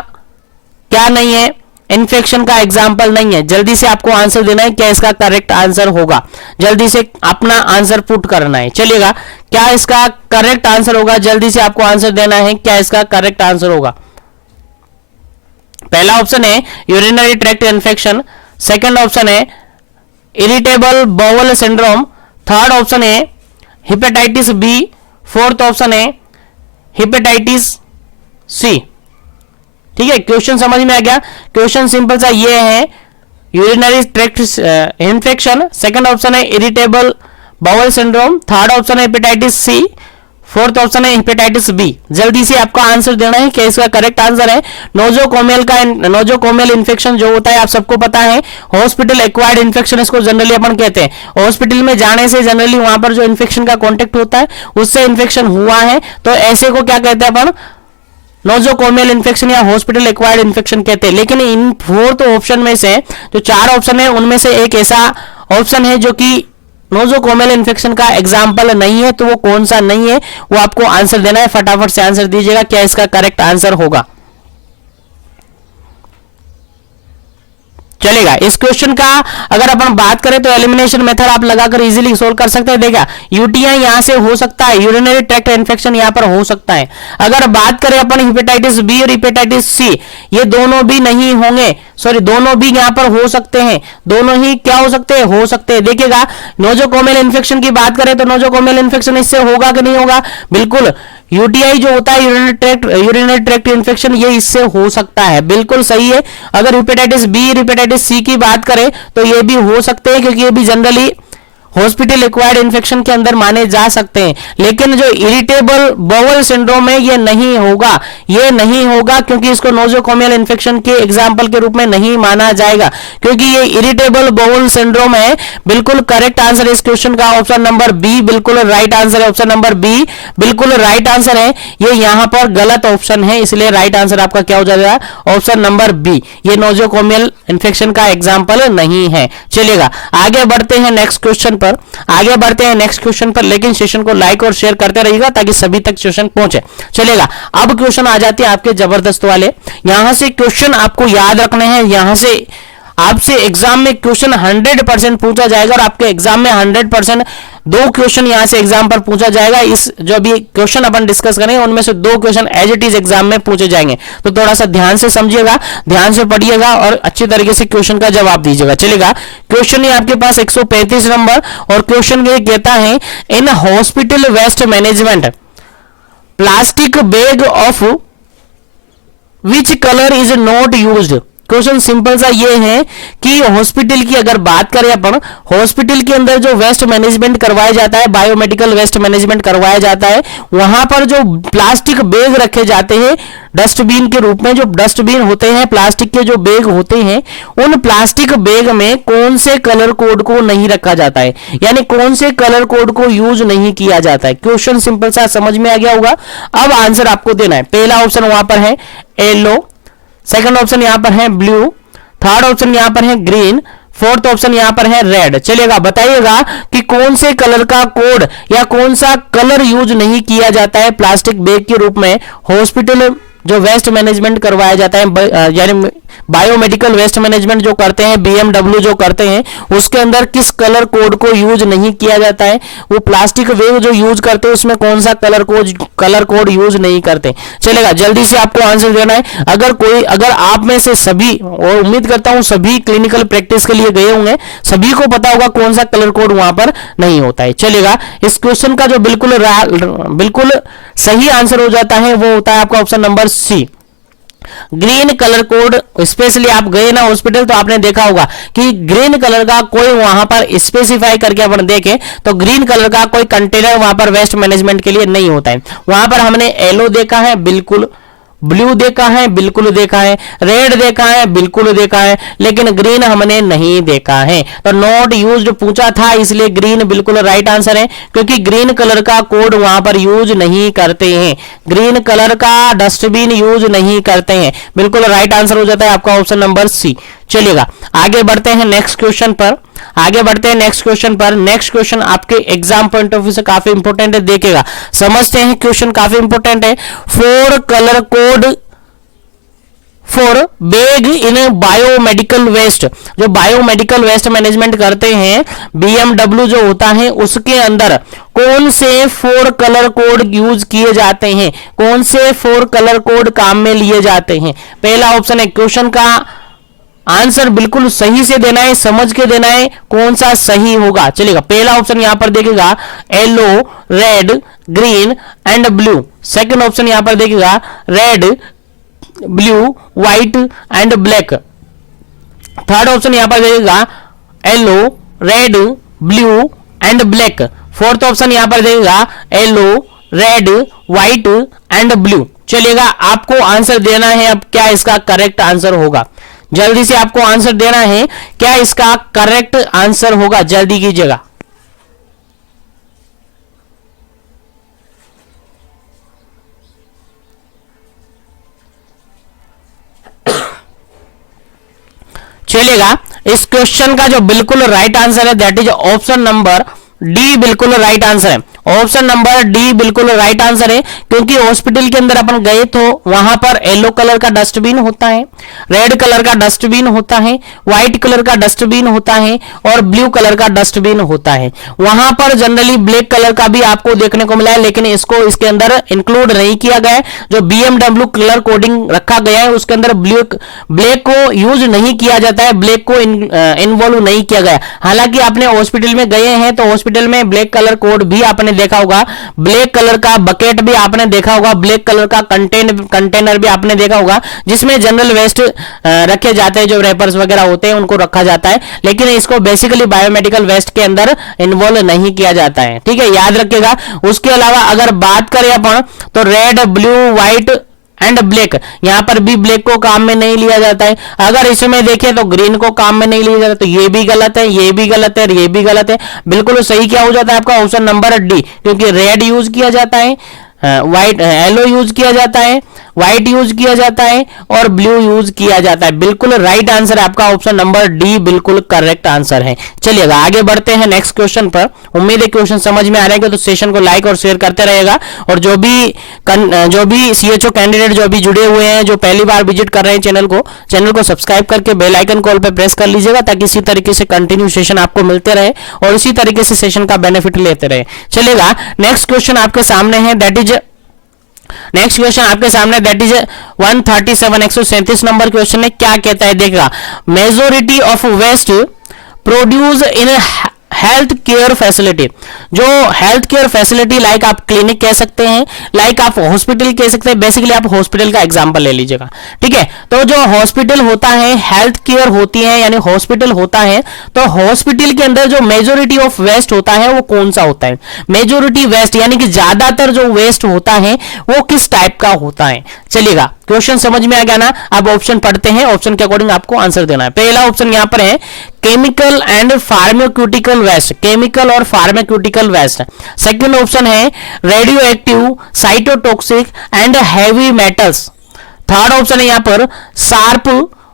क्या नहीं है? इन्फेक्शन का एग्जाम्पल नहीं है। जल्दी से आपको आंसर देना है, क्या इसका करेक्ट आंसर होगा। जल्दी से अपना आंसर पुट करना है। चलिएगा, क्या इसका करेक्ट आंसर होगा? जल्दी से आपको आंसर देना है, क्या इसका करेक्ट आंसर होगा। पहला ऑप्शन है urinary tract infection, second option है irritable bowel syndrome, third option है हेपेटाइटिस बी, फोर्थ ऑप्शन है हेपेटाइटिस सी। ठीक है, क्वेश्चन समझ में आ गया। क्वेश्चन सिंपल सा ये है, urinary tract infection, second option है irritable bowel syndrome, third option है हेपेटाइटिस सी, फोर्थ ऑप्शन है हेपेटाइटिस बी। जल्दी से आपका आंसर देना है, क्या इसका करेक्ट आंसर है। नोजोकोमियल इन्फेक्शन जो होता है आप सबको पता है, हॉस्पिटल एक्वायर्ड इन्फेक्शन इसको जनरली अपन कहते हैं। हॉस्पिटल में जाने से जनरली वहां पर जो इन्फेक्शन का कॉन्टेक्ट होता है उससे इन्फेक्शन हुआ है, तो ऐसे को क्या कहते हैं अपन? नोजोकोमियल इन्फेक्शन या हॉस्पिटल एक्वायर्ड इन्फेक्शन कहते हैं। लेकिन इन फोर्थ ऑप्शन में से जो 4 ऑप्शन है उनमें से एक ऐसा ऑप्शन है जो कि नोजोकोमियल इन्फेक्शन का एग्जाम्पल नहीं है, तो वो कौन सा नहीं है वो आपको आंसर देना है। फटाफट से आंसर दीजिएगा, क्या इसका करेक्ट आंसर होगा। चलेगा, इस क्वेश्चन का अगर अपन बात करें तो एलिमिनेशन मेथड आप लगाकर इजीली सोल्व कर सकते हैं। देखा, यूटीआई यहां से हो सकता है, यूरिनरी ट्रैक्ट इन्फेक्शन यहां पर हो सकता है। अगर बात करें अपन हेपेटाइटिस बी और हेपेटाइटिस सी, ये दोनों भी नहीं होंगे, सॉरी दोनों भी यहां पर हो सकते हैं। दोनों ही क्या हो सकते हैं? हो सकते हैं। देखिएगा, नोजोकोमियल इन्फेक्शन की बात करें तो नोजोकोमियल इन्फेक्शन इससे होगा कि नहीं होगा? बिल्कुल। यूटीआई जो होता है यूरिनरी ट्रैक्ट इन्फेक्शन, ये इससे हो सकता है, बिल्कुल सही है। अगर हेपेटाइटिस बी हेपेटाइटिस सी की बात करें तो ये भी हो सकते हैं, क्योंकि ये भी जनरली हॉस्पिटल एक्वायर्ड इन्फेक्शन के अंदर माने जा सकते हैं। लेकिन जो इरिटेबल बाउल सिंड्रोम है ये नहीं होगा, ये नहीं होगा, क्योंकि इसको नोजोकोमियल इन्फेक्शन के एग्जाम्पल के रूप में नहीं माना जाएगा, क्योंकि ये इरिटेबल बाउल सिंड्रोम है। बिल्कुल करेक्ट आंसर इस क्वेश्चन का ऑप्शन नंबर बी बिल्कुल राइट आंसर है। ऑप्शन नंबर बी बिल्कुल राइट आंसर है। ये यहां पर गलत ऑप्शन है, इसलिए राइट आंसर आपका क्या हो जाएगा? Option number B. ये नोजोकोमियल इन्फेक्शन का एग्जाम्पल नहीं है। चलिएगा, आगे बढ़ते हैं नेक्स्ट क्वेश्चन पर। आगे बढ़ते हैं नेक्स्ट क्वेश्चन पर, लेकिन सेशन को लाइक और शेयर करते रहिएगा ताकि सभी तक सेशन पहुंचे। चलेगा, अब क्वेश्चन आ जाते हैं आपके जबरदस्त वाले। यहां से क्वेश्चन आपको याद रखने हैं, यहां से आपसे एग्जाम में क्वेश्चन 100% पूछा जाएगा, और आपके एग्जाम में 100% 2 क्वेश्चन यहां से एग्जाम पर पूछा जाएगा। इस जो भी क्वेश्चन अपन डिस्कस करेंगे उनमें से 2 question as it is exam में पूछे जाएंगे, तो थोड़ा सा ध्यान से समझिएगा, ध्यान से पढ़िएगा और अच्छी तरीके से क्वेश्चन का जवाब दीजिएगा। चलेगा, क्वेश्चन ये आपके पास 135 नंबर, और क्वेश्चन ये कहता है in hospital waste management plastic bag of which colour is not used. Question simple सा ये है कि हॉस्पिटल की अगर बात करें अपन, हॉस्पिटल के अंदर जो वेस्ट मैनेजमेंट करवाया जाता है, बायोमेडिकल वेस्ट मैनेजमेंट करवाया जाता है, वहां पर जो प्लास्टिक बैग रखे जाते हैं डस्टबिन के रूप में, जो डस्टबिन होते हैं प्लास्टिक के जो बैग होते हैं, उन प्लास्टिक बैग में कौन से कलर कोड को नहीं रखा जाता है, यानी कौन से कलर कोड को यूज नहीं किया जाता है। क्वेश्चन सिंपल सा समझ में आ गया होगा। अब आंसर आपको देना है। पहला ऑप्शन वहां पर है येलो, सेकंड ऑप्शन यहां पर है ब्लू, थर्ड ऑप्शन यहां पर है ग्रीन, फोर्थ ऑप्शन यहां पर है रेड। चलिएगा, बताइएगा कि कौन से कलर का कोड या कौन सा कलर यूज नहीं किया जाता है प्लास्टिक बैग के रूप में हॉस्पिटल जो वेस्ट मैनेजमेंट करवाया जाता है, यानी बायोमेडिकल वेस्ट मैनेजमेंट जो करते हैं, बीएमडब्ल्यू जो करते हैं, उसके अंदर किस कलर कोड को यूज नहीं किया जाता है, वो प्लास्टिक वेव जो यूज करते हैं उसमें कौन सा कलर कोड यूज नहीं करते। चलेगा, जल्दी से आपको आंसर देना है। अगर आप में से सभी, और उम्मीद करता हूं सभी क्लिनिकल प्रैक्टिस के लिए गए होंगे, सभी को पता होगा कौन सा कलर कोड वहां पर नहीं होता है। चलेगा, इस क्वेश्चन का जो बिल्कुल सही आंसर हो जाता है वो होता है आपका option number C, green colour code. Specially आप गए ना हॉस्पिटल तो आपने देखा होगा कि ग्रीन कलर का कोई वहां पर स्पेसिफाई करके अपन देखें तो ग्रीन कलर का कोई कंटेनर वहां पर वेस्ट मैनेजमेंट के लिए नहीं होता है। वहां पर हमने येलो देखा है, बिल्कुल, ब्लू देखा है, बिल्कुल देखा है, रेड देखा है, बिल्कुल देखा है, लेकिन ग्रीन हमने नहीं देखा है। तो नॉट यूज्ड पूछा था, इसलिए ग्रीन बिल्कुल राइट आंसर है, क्योंकि ग्रीन कलर का कोड वहां पर यूज नहीं करते हैं, ग्रीन कलर का डस्टबिन यूज नहीं करते हैं। बिल्कुल राइट आंसर हो जाता है आपका ऑप्शन नंबर सी। चलिएगा, आगे बढ़ते हैं नेक्स्ट क्वेश्चन पर। नेक्स्ट क्वेश्चन आपके एग्जाम पॉइंट ऑफ व्यू से काफी इंपॉर्टेंट है, देखेगा, समझते हैं। क्वेश्चन काफी इंपॉर्टेंट है। 4 colour code for bag in biomedical waste. जो बायोमेडिकल वेस्ट मैनेजमेंट करते हैं, बीएमडब्ल्यू जो होता है, उसके अंदर कौन से 4 कलर कोड यूज किए जाते हैं, कौन से 4 कलर कोड काम में लिए जाते हैं। पहला ऑप्शन है, क्वेश्चन का आंसर बिल्कुल सही से देना है, समझ के देना है, कौन सा सही होगा। चलिएगा, पहला ऑप्शन यहां पर देखिएगा yellow, red, green and blue. Second option यहां पर देखिएगा red, blue, white and black. Third option यहां पर देखिएगा yellow, red, blue and black. Fourth option यहां पर देखिएगा yellow, red, white and blue. चलिएगा, आपको आंसर देना है अब क्या इसका करेक्ट आंसर होगा। जल्दी से आपको आंसर देना है, क्या इसका करेक्ट आंसर होगा, जल्दी कीजिएगा। चलिएगा, इस क्वेश्चन का जो बिल्कुल राइट आंसर है that is option number D, बिल्कुल राइट आंसर है। ऑप्शन नंबर डी बिल्कुल राइट आंसर है, क्योंकि हॉस्पिटल के अंदर अपन गए तो वहां पर येलो कलर का डस्टबिन होता है, रेड कलर का डस्टबिन होता है, व्हाइट कलर का डस्टबिन होता है और ब्लू कलर का डस्टबिन होता है। वहां पर जनरली ब्लैक कलर का भी आपको देखने को मिला है, लेकिन इसके अंदर इंक्लूड नहीं किया गया है। जो बीएमडब्ल्यू कलर कोडिंग रखा गया है उसके अंदर ब्लैक को यूज नहीं किया जाता है, ब्लैक को इन्वॉल्व नहीं किया गया। हालांकि आपने हॉस्पिटल में गए हैं तो हॉस्पिटल में ब्लैक कलर कोड भी आपने देखा होगा, ब्लैक कलर का बकेट भी आपने देखा होगा, ब्लैक कलर का कंटेनर भी आपने देखा होगा, जिसमें जनरल वेस्ट रखे जाते हैं, जो रैपर्स वगैरह होते हैं उनको रखा जाता है, लेकिन इसको बेसिकली बायोमेडिकल वेस्ट के अंदर इन्वॉल्व नहीं किया जाता है। ठीक है, याद रखिएगा। उसके अलावा अगर बात करें अपन तो red, blue, white and black, यहां पर भी ब्लैक को काम में नहीं लिया जाता है। अगर इसमें देखें तो ग्रीन को काम में नहीं लिया जाता, तो ये भी गलत है, ये भी गलत है, ये भी गलत है। बिल्कुल सही क्या हो जाता है आपका ऑप्शन नंबर डी, क्योंकि रेड यूज किया जाता है, व्हाइट येलो यूज किया जाता है, व्हाइट यूज किया जाता है और ब्लू यूज किया जाता है। बिल्कुल राइट आंसर है आपका ऑप्शन नंबर डी, बिल्कुल करेक्ट आंसर है। चलिएगा, आगे बढ़ते हैं नेक्स्ट क्वेश्चन पर। उम्मीद है क्वेश्चन समझ में आ रहेगा, तो सेशन को लाइक और शेयर करते रहेगा। और जो भी सीएचओ कैंडिडेट जो अभी जुड़े हुए हैं, जो पहली बार विजिट कर रहे हैं चैनल को सब्सक्राइब करके बेल आइकन कॉल पे प्रेस कर लीजिएगा, ताकि इसी तरीके से कंटिन्यू सेशन आपको मिलते रहे और इसी तरीके से सेशन का बेनिफिट लेते रहे। चलेगा, नेक्स्ट क्वेश्चन आपके सामने है, दैट इज 137 137 नंबर क्वेश्चन है। क्या कहता है देखा, majority of waste produce in health care facility. जो हेल्थ केयर फैसिलिटी, लाइक आप क्लिनिक कह सकते हैं, लाइक आप हॉस्पिटल कह सकते हैं, बेसिकली आप हॉस्पिटल का एग्जांपल ले लीजिएगा। ठीक है, तो जो हॉस्पिटल होता है, हेल्थ केयर होती है, यानी हॉस्पिटल होता है, तो हॉस्पिटल के अंदर जो मेजोरिटी ऑफ वेस्ट होता है वो कौन सा होता है। मेजोरिटी वेस्ट यानी कि ज्यादातर जो वेस्ट होता है वो किस टाइप का होता है। चलिएगा, क्वेश्चन समझ में आ गया ना। अब ऑप्शन पढ़ते हैं, ऑप्शन के अकॉर्डिंग आपको आंसर देना है। पहला ऑप्शन यहां पर है chemical and pharmaceutical waste, chemical और फार्मास्यूटिकल वेस्ट। सेकंड ऑप्शन है radioactive, cytotoxic and heavy metals. Third option है यहां पर शार्प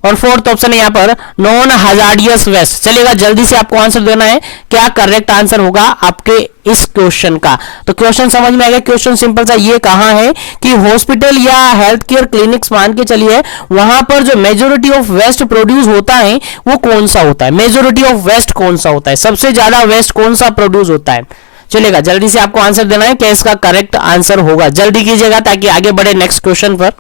और फोर्थ ऑप्शन है यहाँ पर नॉन हजार्डियस वेस्ट। चलेगा, जल्दी से आपको आंसर देना है, क्या करेक्ट आंसर होगा आपके इस क्वेश्चन का। तो क्वेश्चन समझ में आ गया। क्वेश्चन सिंपल सा ये कहा है कि हॉस्पिटल या हेल्थ केयर क्लिनिक्स मान के चलिए, वहां पर जो मेजोरिटी ऑफ वेस्ट प्रोड्यूस होता है वो कौन सा होता है, मेजोरिटी ऑफ वेस्ट कौन सा होता है, सबसे ज्यादा वेस्ट कौन सा प्रोड्यूस होता है। चलेगा, जल्दी से आपको आंसर देना है, क्या इसका करेक्ट आंसर होगा, जल्दी कीजिएगा ताकि आगे बढ़े नेक्स्ट क्वेश्चन पर।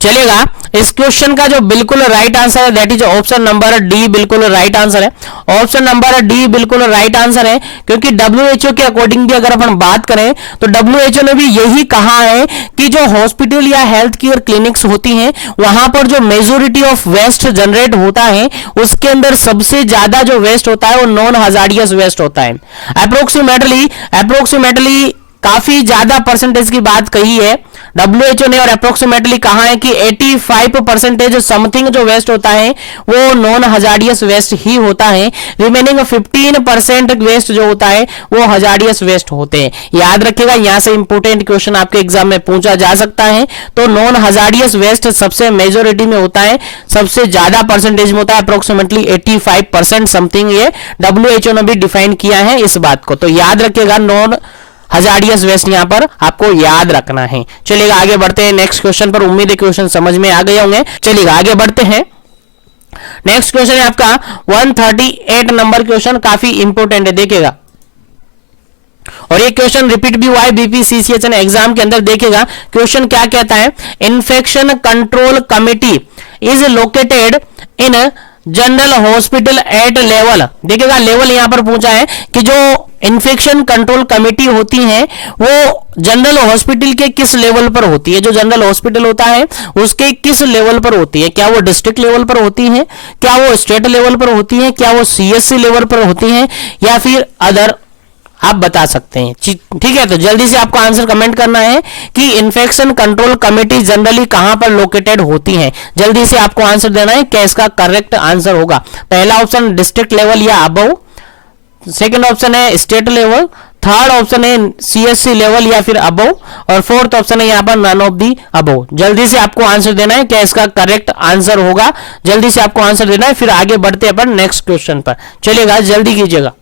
चलेगा, इस क्वेश्चन का जो बिल्कुल राइट आंसर है that is option number D, बिल्कुल राइट आंसर है। ऑप्शन नंबर डी बिल्कुल राइट आंसर है, क्योंकि डब्ल्यूएचओ के अकॉर्डिंग भी अगर अपन बात करें तो डब्ल्यूएचओ ने भी यही कहा है कि जो हॉस्पिटल या हेल्थ केयर क्लिनिक्स होती हैं वहां पर जो मेजोरिटी ऑफ वेस्ट जनरेट होता है उसके अंदर सबसे ज्यादा जो वेस्ट होता है वो नॉन हजार्डियस वेस्ट होता है। अप्रोक्सीमेटली काफी ज्यादा परसेंटेज की बात कही है डब्ल्यूएचओ ने, और अप्रोक्सीमेटली कहा है कि 85% समथिंग जो वेस्ट होता है वो नॉन हजार्डियस वेस्ट ही होता है। रिमेनिंग 15% वेस्ट जो होता है वो हजार्डियस वेस्ट होते हैं। याद रखिएगा, यहां से इंपोर्टेंट क्वेश्चन आपके एग्जाम में पूछा जा सकता है। तो नॉन हजार्डियस वेस्ट सबसे मेजोरिटी में होता है, सबसे ज्यादा परसेंटेज में होता है, अप्रोक्सीमेटली 85% समथिंग। ये डब्ल्यूएचओ ने भी डिफाइन किया है इस बात को, तो याद रखिएगा नॉन हजार्डियस वेस्ट यहां पर आपको याद रखना है। चलिएगा, आगे बढ़ते हैं नेक्स्ट क्वेश्चन पर। उम्मीद है क्वेश्चन समझ में आ गए होंगे। चलिएगा, आगे बढ़ते हैं। नेक्स्ट क्वेश्चन है आपका 138 नंबर क्वेश्चन, काफी इंपोर्टेंट है, देखिएगा। और ये क्वेश्चन रिपीट भी हुआ है बीपीसीसीएचएन एग्जाम के अंदर। देखिएगा क्वेश्चन क्या कहता है, infection control committee is located in general hospital at level. देखिएगा, लेवल यहां पर पूछा है कि जो इन्फेक्शन कंट्रोल कमेटी होती है वो जनरल हॉस्पिटल के किस लेवल पर होती है, जो जनरल हॉस्पिटल होता है उसके किस लेवल पर होती है, क्या वो डिस्ट्रिक्ट लेवल पर होती है, क्या वो स्टेट लेवल पर होती है, क्या वो सीएससी लेवल पर होती है, या फिर अदर, आप बता सकते हैं। ठीक है, तो जल्दी से आपको आंसर कमेंट करना है कि इन्फेक्शन कंट्रोल कमेटी जनरली कहां पर लोकेटेड होती है। जल्दी से आपको आंसर देना है, क्या इसका करेक्ट आंसर होगा। पहला ऑप्शन डिस्ट्रिक्ट लेवल या अबव, सेकंड ऑप्शन है स्टेट लेवल, थर्ड ऑप्शन है सीएससी लेवल या फिर अबव, और फोर्थ ऑप्शन है यहां पर नन ऑफ दी अबव। जल्दी से आपको आंसर देना है, क्या इसका करेक्ट आंसर होगा, जल्दी से आपको आंसर देना है, फिर आगे बढ़ते हैं अपन नेक्स्ट क्वेश्चन पर। चलिएगा, जल्दी कीजिएगा।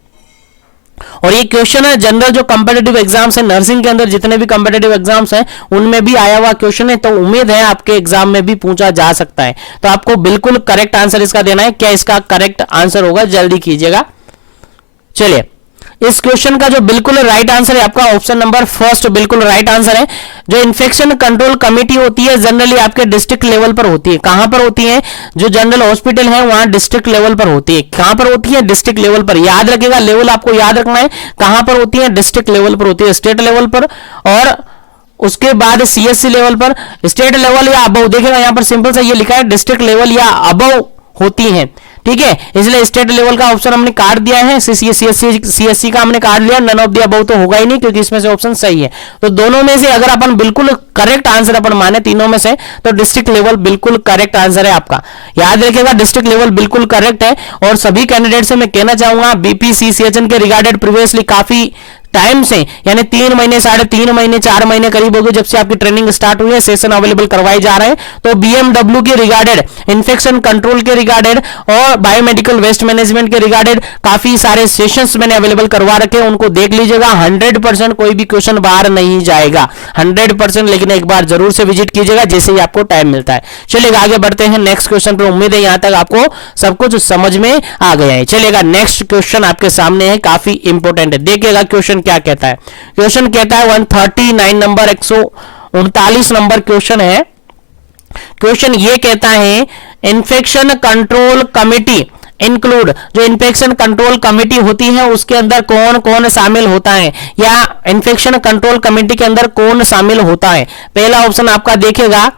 और ये क्वेश्चन है जनरल जो कंपेटिटिव एग्जाम्स है, नर्सिंग के अंदर जितने भी कंपेटिटिव एग्जाम्स हैं उनमें भी आया हुआ क्वेश्चन है, तो उम्मीद है आपके एग्जाम में भी पूछा जा सकता है। तो आपको बिल्कुल करेक्ट आंसर इसका देना है, क्या इसका करेक्ट आंसर होगा, जल्दी कीजिएगा। चलिए, इस क्वेश्चन का जो बिल्कुल राइट आंसर है आपका ऑप्शन नंबर फर्स्ट, बिल्कुल राइट आंसर है। जो इन्फेक्शन कंट्रोल कमेटी होती है जनरली आपके डिस्ट्रिक्ट लेवल पर होती है। कहां पर होती है, जो जनरल हॉस्पिटल है वहां डिस्ट्रिक्ट लेवल पर होती है। कहां पर होती है, डिस्ट्रिक्ट लेवल पर। याद रखिएगा, लेवल आपको याद रखना है, कहां पर होती है, डिस्ट्रिक्ट लेवल पर होती है, स्टेट लेवल पर, और उसके बाद सीएससी लेवल पर, स्टेट लेवल या अबव। देखिएगा यहां पर सिंपल सा ये लिखा है डिस्ट्रिक्ट लेवल या अबव होती है, ठीक है, इसलिए स्टेट लेवल का ऑप्शन हमने काट दिया है, सीएससी का हमने काट लिया, नन ऑफ द अबव तो होगा ही नहीं क्योंकि इसमें से ऑप्शन सही है। तो दोनों में से अगर अपन बिल्कुल करेक्ट आंसर अपन माने तीनों में से, तो डिस्ट्रिक्ट लेवल बिल्कुल करेक्ट आंसर है आपका। याद रखिएगा, डिस्ट्रिक्ट लेवल बिल्कुल करेक्ट है। और सभी कैंडिडेट से मैं कहना चाहूंगा बीपीसीसीएचएन के रिगार्डेड प्रीवियसली काफी टाइम से, यानी 3 महीने, 3.5 महीने, 4 महीने करीब हो गए जब से आपकी ट्रेनिंग स्टार्ट हुई है, सेशन अवेलेबल करवाए जा रहे हैं। तो बीएमडब्ल्यू के रिगार्डेड, इन्फेक्शन कंट्रोल के रिगार्डेड और बायोमेडिकल वेस्ट मैनेजमेंट के रिगार्डेड काफी सारे सेशंस मैंने अवेलेबल करवा रखे हैं, उनको देख लीजिएगा। 100% कोई भी क्वेश्चन बाहर नहीं जाएगा, 100%, लेकिन एक बार जरूर से विजिट कीजिएगा जैसे ही आपको टाइम मिलता है। चलिएगा, आगे बढ़ते हैं नेक्स्ट क्वेश्चन पर। उम्मीद है यहां तक आपको सब कुछ समझ में आ गया है। चलिएगा, नेक्स्ट क्वेश्चन आपके सामने है, काफी इंपोर्टेंट है। देखिएगा क्वेश्चन क्या कहता है। क्वेश्चन कहता है 139 नंबर, 139 नंबर क्वेश्चन है। क्वेश्चन ये कहता है इन्फेक्शन कंट्रोल कमेटी इंक्लूड, जो इन्फेक्शन कंट्रोल कमेटी होती है उसके अंदर कौन कौन शामिल होता है, या इन्फेक्शन कंट्रोल कमेटी के अंदर कौन शामिल होता है। पहला ऑप्शन आपका देखेगा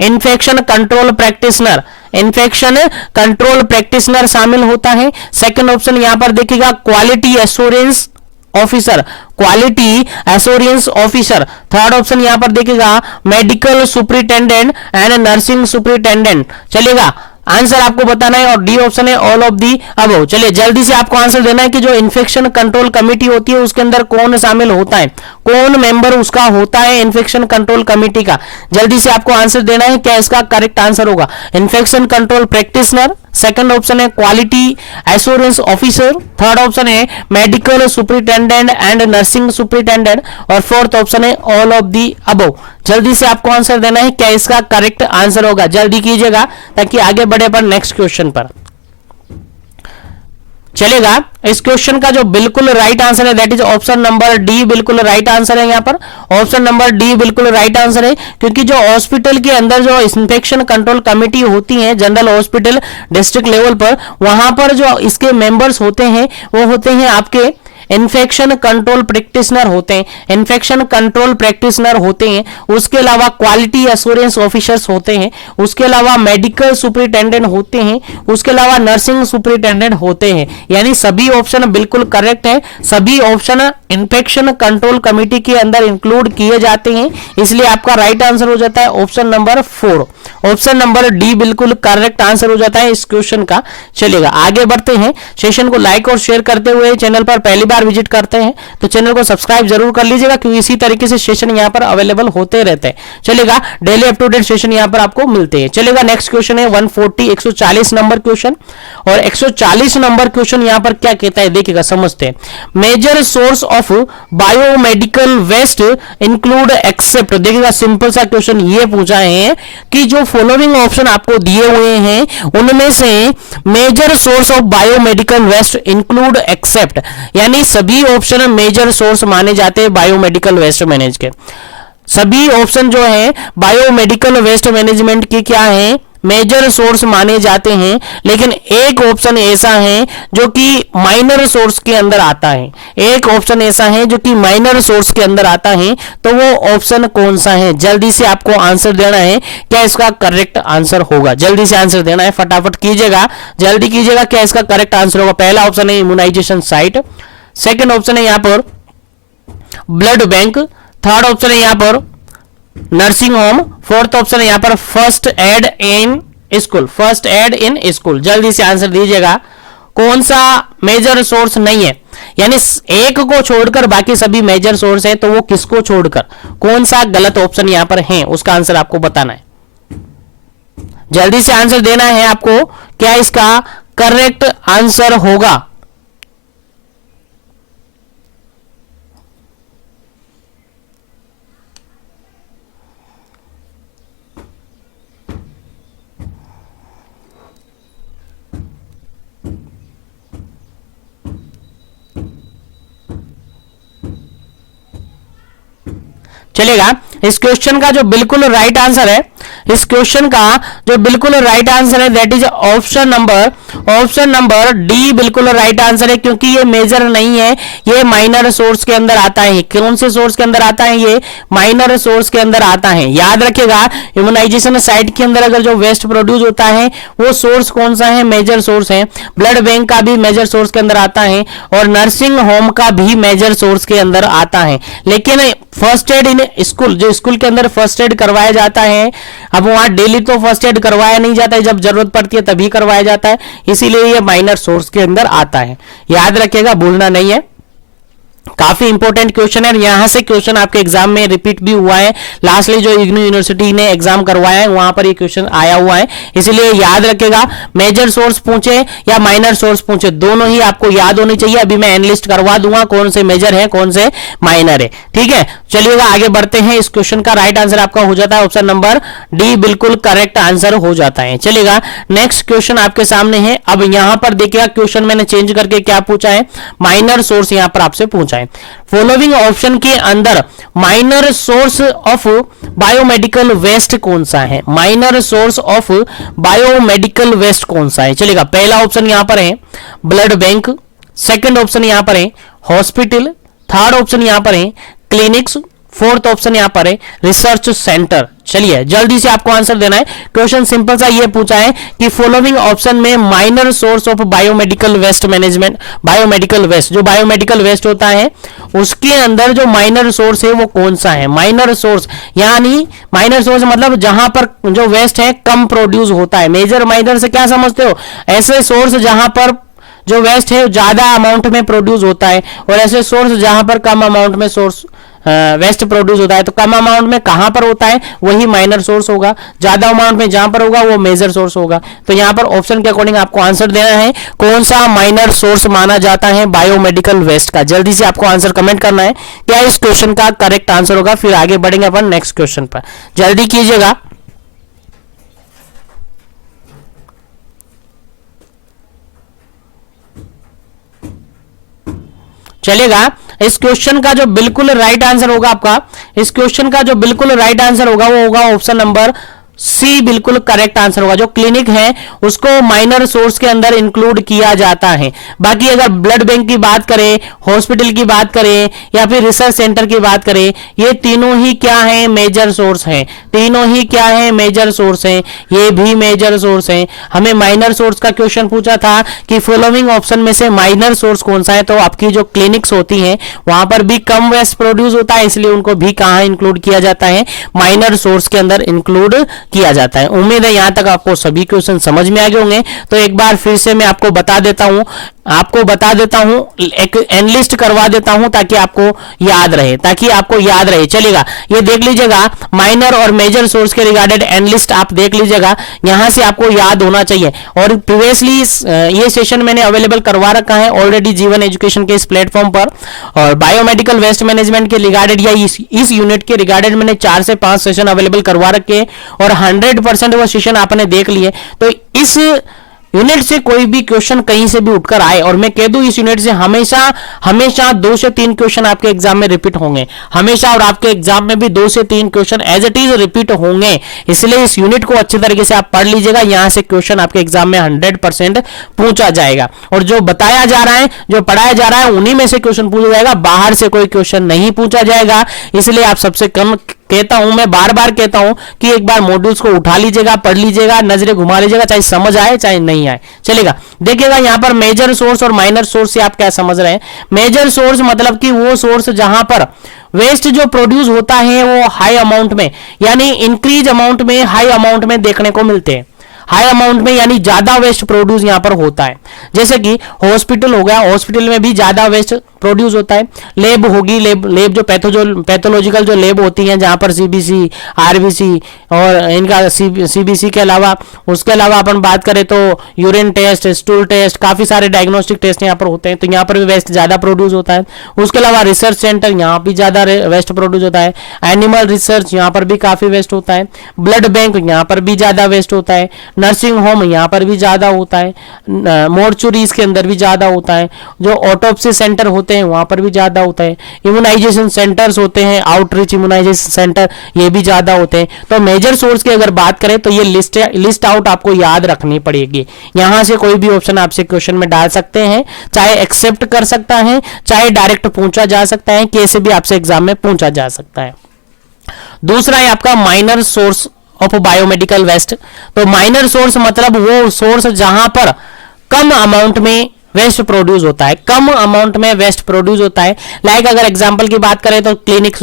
infection control practitioner, infection control practitioner शामिल होता है। सेकंड ऑप्शन यहां पर देखिएगा quality assurance officer, quality assurance officer. Third option यहां पर देखिएगा medical superintendent and nursing superintendent. चलेगा, आंसर आपको बताना है, और डी ऑप्शन है ऑल ऑफ दी अबव। चलिए जल्दी से आपको आंसर देना है कि जो इन्फेक्शन कंट्रोल कमेटी होती है उसके अंदर कौन शामिल होता है, कौन मेंबर उसका होता है इन्फेक्शन कंट्रोल कमेटी का। जल्दी से आपको आंसर देना है, क्या इसका करेक्ट आंसर होगा infection control practitioner, second option है quality assurance officer, third option है medical superintendent and nursing superintendent, और फोर्थ ऑप्शन है ऑल ऑफ दी अबव। जल्दी से आपको आंसर देना है, क्या इसका करेक्ट आंसर होगा, जल्दी कीजिएगा ताकि आगे बढ़े पर नेक्स्ट क्वेश्चन पर। चलेगा, इस क्वेश्चन का जो बिल्कुल राइट आंसर है that is option number D, बिल्कुल राइट आंसर है। यहां पर ऑप्शन नंबर डी बिल्कुल राइट आंसर है, क्योंकि जो हॉस्पिटल के अंदर जो इन्फेक्शन कंट्रोल कमेटी होती है जनरल हॉस्पिटल डिस्ट्रिक्ट लेवल पर, वहां पर जो इसके मेंबर्स होते हैं वो होते हैं आपके इन्फेक्शन कंट्रोल प्रैक्टिशनर होते हैं, इन्फेक्शन कंट्रोल प्रैक्टिशनर होते हैं। उसके अलावा क्वालिटी एश्योरेंस ऑफिसर्स होते हैं, उसके अलावा मेडिकल सुपरिटेंडेंट होते हैं, उसके अलावा नर्सिंग सुपरिटेंडेंट होते हैं। यानी सभी ऑप्शन बिल्कुल करेक्ट है, सभी ऑप्शन इन्फेक्शन कंट्रोल कमेटी के अंदर इंक्लूड किए जाते हैं, इसलिए आपका राइट आंसर हो जाता है option number 4। Option number D बिल्कुल करेक्ट आंसर हो जाता है इस क्वेश्चन का। चलेगा, आगे बढ़ते हैं। सेशन को लाइक और शेयर करते हुए चैनल पर पहली बार विजिट करते हैं तो चैनल को सब्सक्राइब जरूर कर लीजिएगा, क्योंकि इसी तरीके से सेशन यहां पर अवेलेबल होते रहते हैं। चलेगा, daily up to date session यहां पर आपको मिलते हैं। चलेगा, नेक्स्ट क्वेश्चन है 140 नंबर क्वेश्चन, और 140 नंबर क्वेश्चन यहां पर क्या कहता है देखिएगा, समझते हैं। Major source of biomedical waste include except. देखिएगा, सिंपल सा क्वेश्चन ये पूछा है कि जो फॉलोइंग ऑप्शन आपको दिए हुए हैं उनमें से major source of biomedical waste include except, यानी सभी ऑप्शन मेजर सोर्स माने जाते हैं बायोमेडिकल वेस्ट मैनेज के। सभी ऑप्शन जो है बायोमेडिकल वेस्ट मैनेजमेंट के क्या है, मेजर सोर्स माने जाते हैं, लेकिन एक ऑप्शन ऐसा है जो कि माइनर सोर्स के अंदर आता है। एक ऑप्शन ऐसा है जो कि माइनर सोर्स के अंदर आता है, तो वो ऑप्शन कौन सा है, जल्दी से आपको आंसर देना है, क्या इसका करेक्ट आंसर होगा। जल्दी से आंसर देना है, फटाफट कीजिएगा, जल्दी कीजिएगा, क्या इसका करेक्ट आंसर होगा। पहला ऑप्शन है इम्यूनाइजेशन साइट, सेकेंड ऑप्शन है यहां पर ब्लड बैंक, थर्ड ऑप्शन है यहां पर नर्सिंग होम, फोर्थ ऑप्शन है यहां पर first aid in school, first aid in school. जल्दी से आंसर दीजिएगा, कौन सा मेजर सोर्स नहीं है, यानी एक को छोड़कर बाकी सभी मेजर सोर्स है, तो वो किसको छोड़कर कौन सा गलत ऑप्शन यहां पर है, उसका आंसर आपको बताना है। जल्दी से आंसर देना है आपको, क्या इसका करेक्ट आंसर होगा। चलेगा, इस क्वेश्चन का जो बिल्कुल राइट आंसर है, इस क्वेश्चन का जो बिल्कुल राइट आंसर है that is option number D बिल्कुल राइट आंसर है, क्योंकि ये मेजर नहीं है, ये माइनर सोर्स के अंदर आता है। कौन से सोर्स के अंदर आता है, ये माइनर सोर्स के अंदर आता है। याद रखिएगा, इम्यूनाइजेशन साइट के अंदर अगर जो वेस्ट प्रोड्यूस होता है वो सोर्स कौन सा है, मेजर सोर्स है। ब्लड बैंक का भी मेजर सोर्स के अंदर आता है, और नर्सिंग होम का भी मेजर सोर्स के अंदर आता है। लेकिन फर्स्ट एड इन स्कूल, जो स्कूल के अंदर फर्स्ट एड करवाया जाता है, अब वहां डेली तो फर्स्ट एड करवाया नहीं जाता है, जब जरूरत पड़ती है तभी करवाया जाता है, इसीलिए ये माइनर सोर्स के अंदर आता है। याद रखिएगा, भूलना नहीं है, काफी इंपॉर्टेंट क्वेश्चन है। यहां से क्वेश्चन आपके एग्जाम में रिपीट भी हुआ है, लास्टली जो इग्नू यूनिवर्सिटी ने एग्जाम करवाया है वहां पर ये क्वेश्चन आया हुआ है, इसलिए याद रखेगा, मेजर सोर्स पूछे या माइनर सोर्स पूछे दोनों ही आपको याद होनी चाहिए। अभी मैं एनालिस्ट करवा दूंगा कौन से मेजर है कौन से माइनर है, ठीक है। चलिएगा, आगे बढ़ते हैं। इस क्वेश्चन का राइट आंसर आपका हो जाता है ऑप्शन नंबर डी, बिल्कुल करेक्ट आंसर हो जाता है। चलिएगा, नेक्स्ट क्वेश्चन आपके सामने है। अब यहां पर देखिएगा, क्वेश्चन मैंने चेंज करके क्या पूछा है, माइनर सोर्स यहां पर आपसे पूछा है। फॉलोइंग ऑप्शन के अंदर minor source of biomedical waste कौन सा है, minor source of biomedical waste कौन सा है। चलेगा, पहला ऑप्शन यहां पर है ब्लड बैंक, सेकंड ऑप्शन यहां पर है हॉस्पिटल, थर्ड ऑप्शन यहां पर है क्लिनिक्स, फोर्थ ऑप्शन यहां पर है रिसर्च सेंटर। चलिए जल्दी से आपको आंसर देना है। क्वेश्चन सिंपल सा ये पूछा है कि फॉलोइंग ऑप्शन में minor source of biomedical waste management, biomedical waste, जो बायोमेडिकल वेस्ट होता है उसके अंदर जो माइनर सोर्स है वो कौन सा है। माइनर सोर्स यानी माइनर सोर्स मतलब जहां पर जो वेस्ट है कम प्रोड्यूस होता है। मेजर माइनर से क्या समझते हो, ऐसे सोर्स जहां पर जो वेस्ट है ज्यादा अमाउंट में प्रोड्यूस होता है, और ऐसे सोर्स जहां पर कम अमाउंट में सोर्स वेस्ट प्रोड्यूस होता है। तो कम अमाउंट में कहां पर होता है वही माइनर सोर्स होगा, ज्यादा अमाउंट में जहां पर होगा वो मेजर सोर्स होगा। तो यहां पर ऑप्शन के अकॉर्डिंग आपको आंसर देना है कौन सा माइनर सोर्स माना जाता है बायोमेडिकल वेस्ट का। जल्दी से आपको आंसर कमेंट करना है क्या इस क्वेश्चन का करेक्ट आंसर होगा, फिर आगे बढ़ेंगे अपन नेक्स्ट क्वेश्चन पर। जल्दी कीजिएगा। चलेगा। इस क्वेश्चन का जो बिल्कुल राइट आंसर होगा आपका, इस क्वेश्चन का जो बिल्कुल राइट आंसर होगा वो होगा ऑप्शन नंबर सी, बिल्कुल करेक्ट आंसर होगा। जो क्लिनिक है उसको माइनर सोर्स के अंदर इंक्लूड किया जाता है। बाकी अगर ब्लड बैंक की बात करें, हॉस्पिटल की बात करें या फिर रिसर्च सेंटर की बात करें, ये तीनों ही क्या है, मेजर सोर्स हैं। तीनों ही क्या है, मेजर सोर्स हैं। ये भी मेजर सोर्स हैं। हमें माइनर सोर्स का क्वेश्चन पूछा था कि फॉलोइंग ऑप्शन में से माइनर सोर्स कौन सा है, तो आपकी जो क्लिनिक्स होती हैं वहां पर भी कम वेस्ट प्रोड्यूस होता है, इसलिए उनको भी कहां इंक्लूड किया जाता है, माइनर सोर्स के अंदर इंक्लूड किया जाता है। उम्मीद है यहां तक आपको सभी क्वेश्चन समझ में आ गए होंगे। तो एक बार फिर से मैं आपको बता देता हूं, एक एनलिस्ट करवा देता हूं ताकि आपको याद रहे, चलेगा। ये देख लीजिएगा, माइनर और मेजर सोर्स के रिगार्डेड एनलिस्ट आप देख लीजिएगा, यहां से आपको याद होना चाहिए। और प्रीवियसली ये सेशन मैंने अवेलेबल करवा रखा है ऑलरेडी जीवन एजुकेशन के इस प्लेटफॉर्म पर, और बायोमेडिकल वेस्ट मैनेजमेंट के रिगार्डेड या इस यूनिट के रिगार्डेड मैंने 4 से 5 सेशन अवेलेबल करवा रखे, और 100% वो सेशन आपने देख लिए। तो इस यूनिट से कोई भी क्वेश्चन कहीं से भी उठकर आए, और मैं कह दूं इस यूनिट से हमेशा 2 से 3 क्वेश्चन आपके एग्जाम में रिपीट होंगे हमेशा, और आपके एग्जाम में भी 2 से 3 question as it is repeat होंगे। इसलिए इस यूनिट को अच्छी तरीके से आप पढ़ लीजिएगा, यहां से क्वेश्चन आपके एग्जाम में 100% पूछा जाएगा। और जो बताया जा रहा है, जो पढ़ाया जा रहा है, उन्हीं में से क्वेश्चन पूछा जाएगा, बाहर से कोई क्वेश्चन नहीं पूछा जाएगा। इसलिए आप सबसे कम कहता हूं, मैं बार बार कहता हूं कि एक बार मॉड्यूल्स को उठा लीजिएगा, पढ़ लीजिएगा, नजरें घुमा लीजिएगा, चाहे समझ आए चाहे नहीं आए, चलेगा। देखिएगा यहां पर मेजर सोर्स और माइनर सोर्स से आप क्या समझ रहे हैं। मेजर सोर्स मतलब कि वो सोर्स जहां पर वेस्ट जो प्रोड्यूस होता है वो हाई अमाउंट में, यानी इंक्रीज अमाउंट में, हाई अमाउंट में देखने को मिलते हैं। हाई अमाउंट में यानी ज्यादा वेस्ट प्रोड्यूस यहां पर होता है। जैसे कि हॉस्पिटल हो गया, हॉस्पिटल में भी ज्यादा वेस्ट प्रोड्यूस होता है। लेब होगी, लेब जो पैथोलॉजिकल जो लेब होती हैं, जहां पर सीबीसी, आरबीसी और इनका सीबीसी के अलावा, उसके अलावा अपन बात करें तो यूरिन टेस्ट, स्टूल टेस्ट, काफी सारे डायग्नोस्टिक टेस्ट यहां पर होते हैं, तो यहां पर भी वेस्ट ज्यादा प्रोड्यूस होता है। उसके अलावा रिसर्च सेंटर, यहां भी ज्यादा वेस्ट प्रोड्यूस होता है। एनिमल रिसर्च, यहां पर भी काफी वेस्ट होता है। ब्लड बैंक, यहां पर भी ज्यादा वेस्ट होता है। नर्सिंग होम, यहां पर भी ज्यादा होता है। मोर्चुरीज के अंदर भी ज्यादा होता है। जो ऑटोप्सी सेंटर होते हैं वहां पर भी ज्यादा होता है। इम्यूनाइजेशन सेंटर्स होते हैं, आउटरीच इम्यूनाइजेशन सेंटर, ये भी ज्यादा होते हैं। तो मेजर सोर्स की अगर बात करें तो ये लिस्ट आउट आपको याद रखनी पड़ेगी। यहां से कोई भी ऑप्शन आपसे क्वेश्चन में डाल सकते हैं, चाहे एक्सेप्ट कर सकता है, चाहे डायरेक्ट पूछा जा सकता है, कैसे भी आपसे एग्जाम में पूछा जा सकता है। दूसरा है आपका minor source of biomedical waste. तो माइनर सोर्स मतलब वो सोर्स जहां पर कम अमाउंट में वेस्ट प्रोड्यूस होता है, कम अमाउंट में वेस्ट प्रोड्यूस होता है। लाइक अगर एग्जांपल की बात करें तो क्लिनिक्स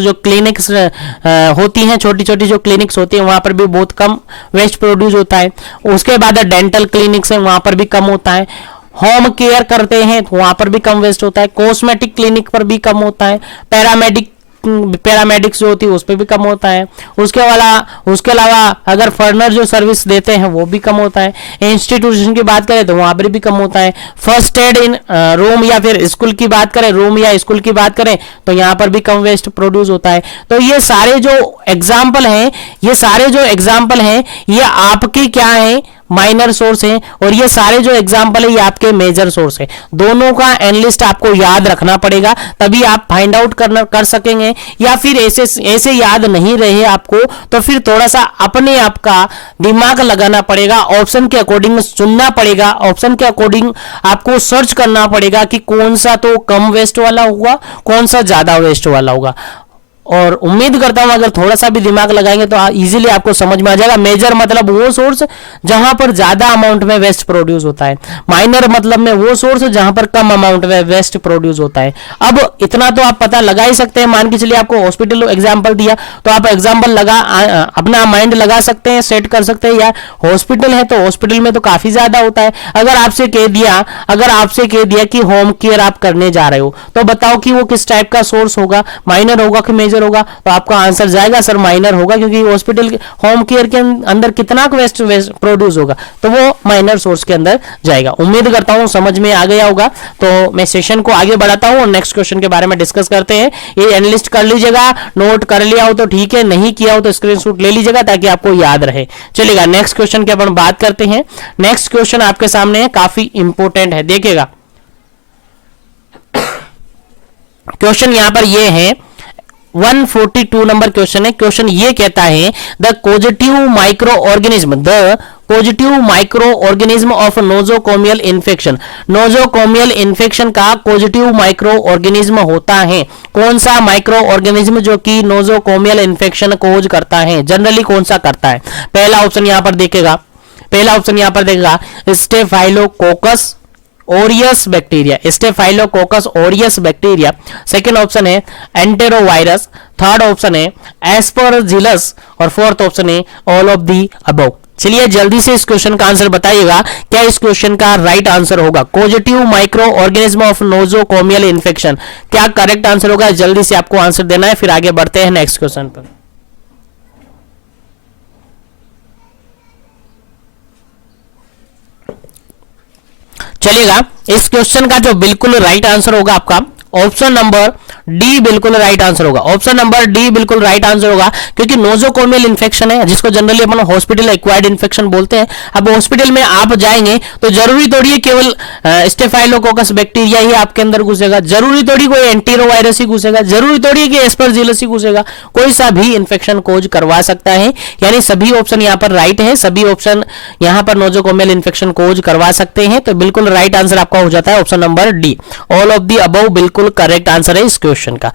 होती हैं, छोटी छोटी जो क्लिनिक्स होती हैं वहां पर भी बहुत कम वेस्ट प्रोड्यूस होता है। उसके बाद डेंटल क्लिनिक्स है, वहां पर भी कम होता है। होम केयर करते हैं तो वहां पर भी कम वेस्ट होता है। कॉस्मेटिक क्लिनिक पर भी कम होता है। पैरामेडिक्स जो होती है उस पर भी कम होता है। उसके अलावा अगर फर्नर जो सर्विस देते हैं वो भी कम होता है। इंस्टीट्यूशन की बात करें तो वहां पर भी कम होता है। फर्स्ट एड इन रूम या फिर स्कूल की बात करें, रूम या स्कूल की बात करें तो यहाँ पर भी कम वेस्ट प्रोड्यूस होता है। तो ये सारे जो एग्जाम्पल हैं ये आपकी क्या है, माइनर सोर्स है, और ये सारे जो एग्जाम्पल है ये आपके मेजर सोर्स है। दोनों का एनलिस्ट आपको याद रखना पड़ेगा, तभी आप फाइंड आउट कर सकेंगे। या फिर ऐसे याद नहीं रहे आपको तो फिर थोड़ा सा अपने आप का दिमाग लगाना पड़ेगा, ऑप्शन के अकॉर्डिंग चुनना पड़ेगा, ऑप्शन के अकॉर्डिंग आपको सर्च करना पड़ेगा कि कौन सा तो कम वेस्ट वाला होगा, कौन सा ज्यादा वेस्ट वाला होगा। और उम्मीद करता हूं अगर थोड़ा सा भी दिमाग लगाएंगे तो इजीली आपको समझ में आ जाएगा। मेजर मतलब वो सोर्स जहां पर ज्यादा अमाउंट में वेस्ट प्रोड्यूस होता है, माइनर मतलब में वो सोर्स जहां पर कम अमाउंट में वेस्ट प्रोड्यूस होता है। अब इतना तो आप पता लगा ही सकते हैं। मान के चलिए आपको हॉस्पिटल एग्जाम्पल दिया तो आप एग्जाम्पल लगा अपना माइंड लगा सकते हैं, सेट कर सकते हैं। यार हॉस्पिटल है तो हॉस्पिटल में तो काफी ज्यादा होता है। अगर आपसे कह दिया कि होम केयर आप करने जा रहे हो तो बताओ कि वो किस टाइप का सोर्स होगा, माइनर होगा कि मेजर होगा? तो आपका आंसर जाएगा सर माइनर होगा, क्योंकि हॉस्पिटल होम केयर के अंदर कितना वेस्ट प्रोड्यूस होगा तो वो माइनर सोर्स के अंदर जाएगा। उम्मीद करता हूं समझ में आ गया होगा। तो मैं सेशन को आगे बढ़ाता हूं और नेक्स्ट क्वेश्चन के बारे में डिस्कस करते हैं। ये एनालिस्ट कर लीजिएगा, नोट कर लिया हो तो ठीक है, नहीं किया हो तो स्क्रीनशॉट ले लीजिएगा ताकि आपको याद रहे। चलेगा नेक्स्ट क्वेश्चन की अपन बात करते हैं। नेक्स्ट क्वेश्चन आपके सामने है, काफी इंपॉर्टेंट है, देखिएगा। क्वेश्चन यहां पर ये है 142 नंबर क्वेश्चन है। क्वेश्चन ये कहता है the positive micro organism of nosocomial infection. Nosocomial infection का पॉजिटिव माइक्रो ऑर्गेनिज्म होता है। कौन सा माइक्रो ऑर्गेनिज्म जो कि नोजोकोमियल इन्फेक्शन कोज करता है? जनरली कौन सा करता है? पहला ऑप्शन यहां पर देखेगा staphylococcus Orius bacteria, staphylococcus Orius bacteria. Second option है एंटेरोवायरस, थर्ड ऑप्शन है एस्परजिलस और फोर्थ ऑप्शन है ऑल ऑफ दी अबव। चलिए जल्दी से इस क्वेश्चन का आंसर बताइएगा, क्या इस क्वेश्चन का राइट आंसर होगा? Positive micro organism of nosocomial infection, क्या करेक्ट आंसर होगा? जल्दी से आपको आंसर देना है, फिर आगे बढ़ते हैं नेक्स्ट क्वेश्चन पर। चलिएगा इस क्वेश्चन का जो बिल्कुल राइट आंसर होगा आपका ऑप्शन नंबर डी बिल्कुल राइट आंसर होगा। ऑप्शन नंबर डी बिल्कुल राइट आंसर होगा, क्योंकि नोजोकोमियल इन्फेक्शन है जिसको जनरली अपन हॉस्पिटल एक्वायर्ड इन्फेक्शन बोलते हैं। अब हॉस्पिटल में आप जाएंगे तो जरूरी थोड़ी है केवल स्टेफाइलोकोकस बैक्टीरिया ही आपके अंदर घुसेगा, जरूरी थोड़ी कोई एंटीरोवायरस ही घुसेगा, जरूरी थोड़ी है कि एस्परजिलस ही घुसेगा, कोई सा भी इन्फेक्शन कोज करवा सकता है। यानी सभी ऑप्शन यहाँ पर राइट है, सभी ऑप्शन यहाँ पर नोजोकोमियल इन्फेक्शन कोज करवा सकते हैं। तो बिल्कुल राइट आंसर आपका हो जाता है option number D, all of the above बिल्कुल करेक्ट आंसर है इस क्वेश्चन का।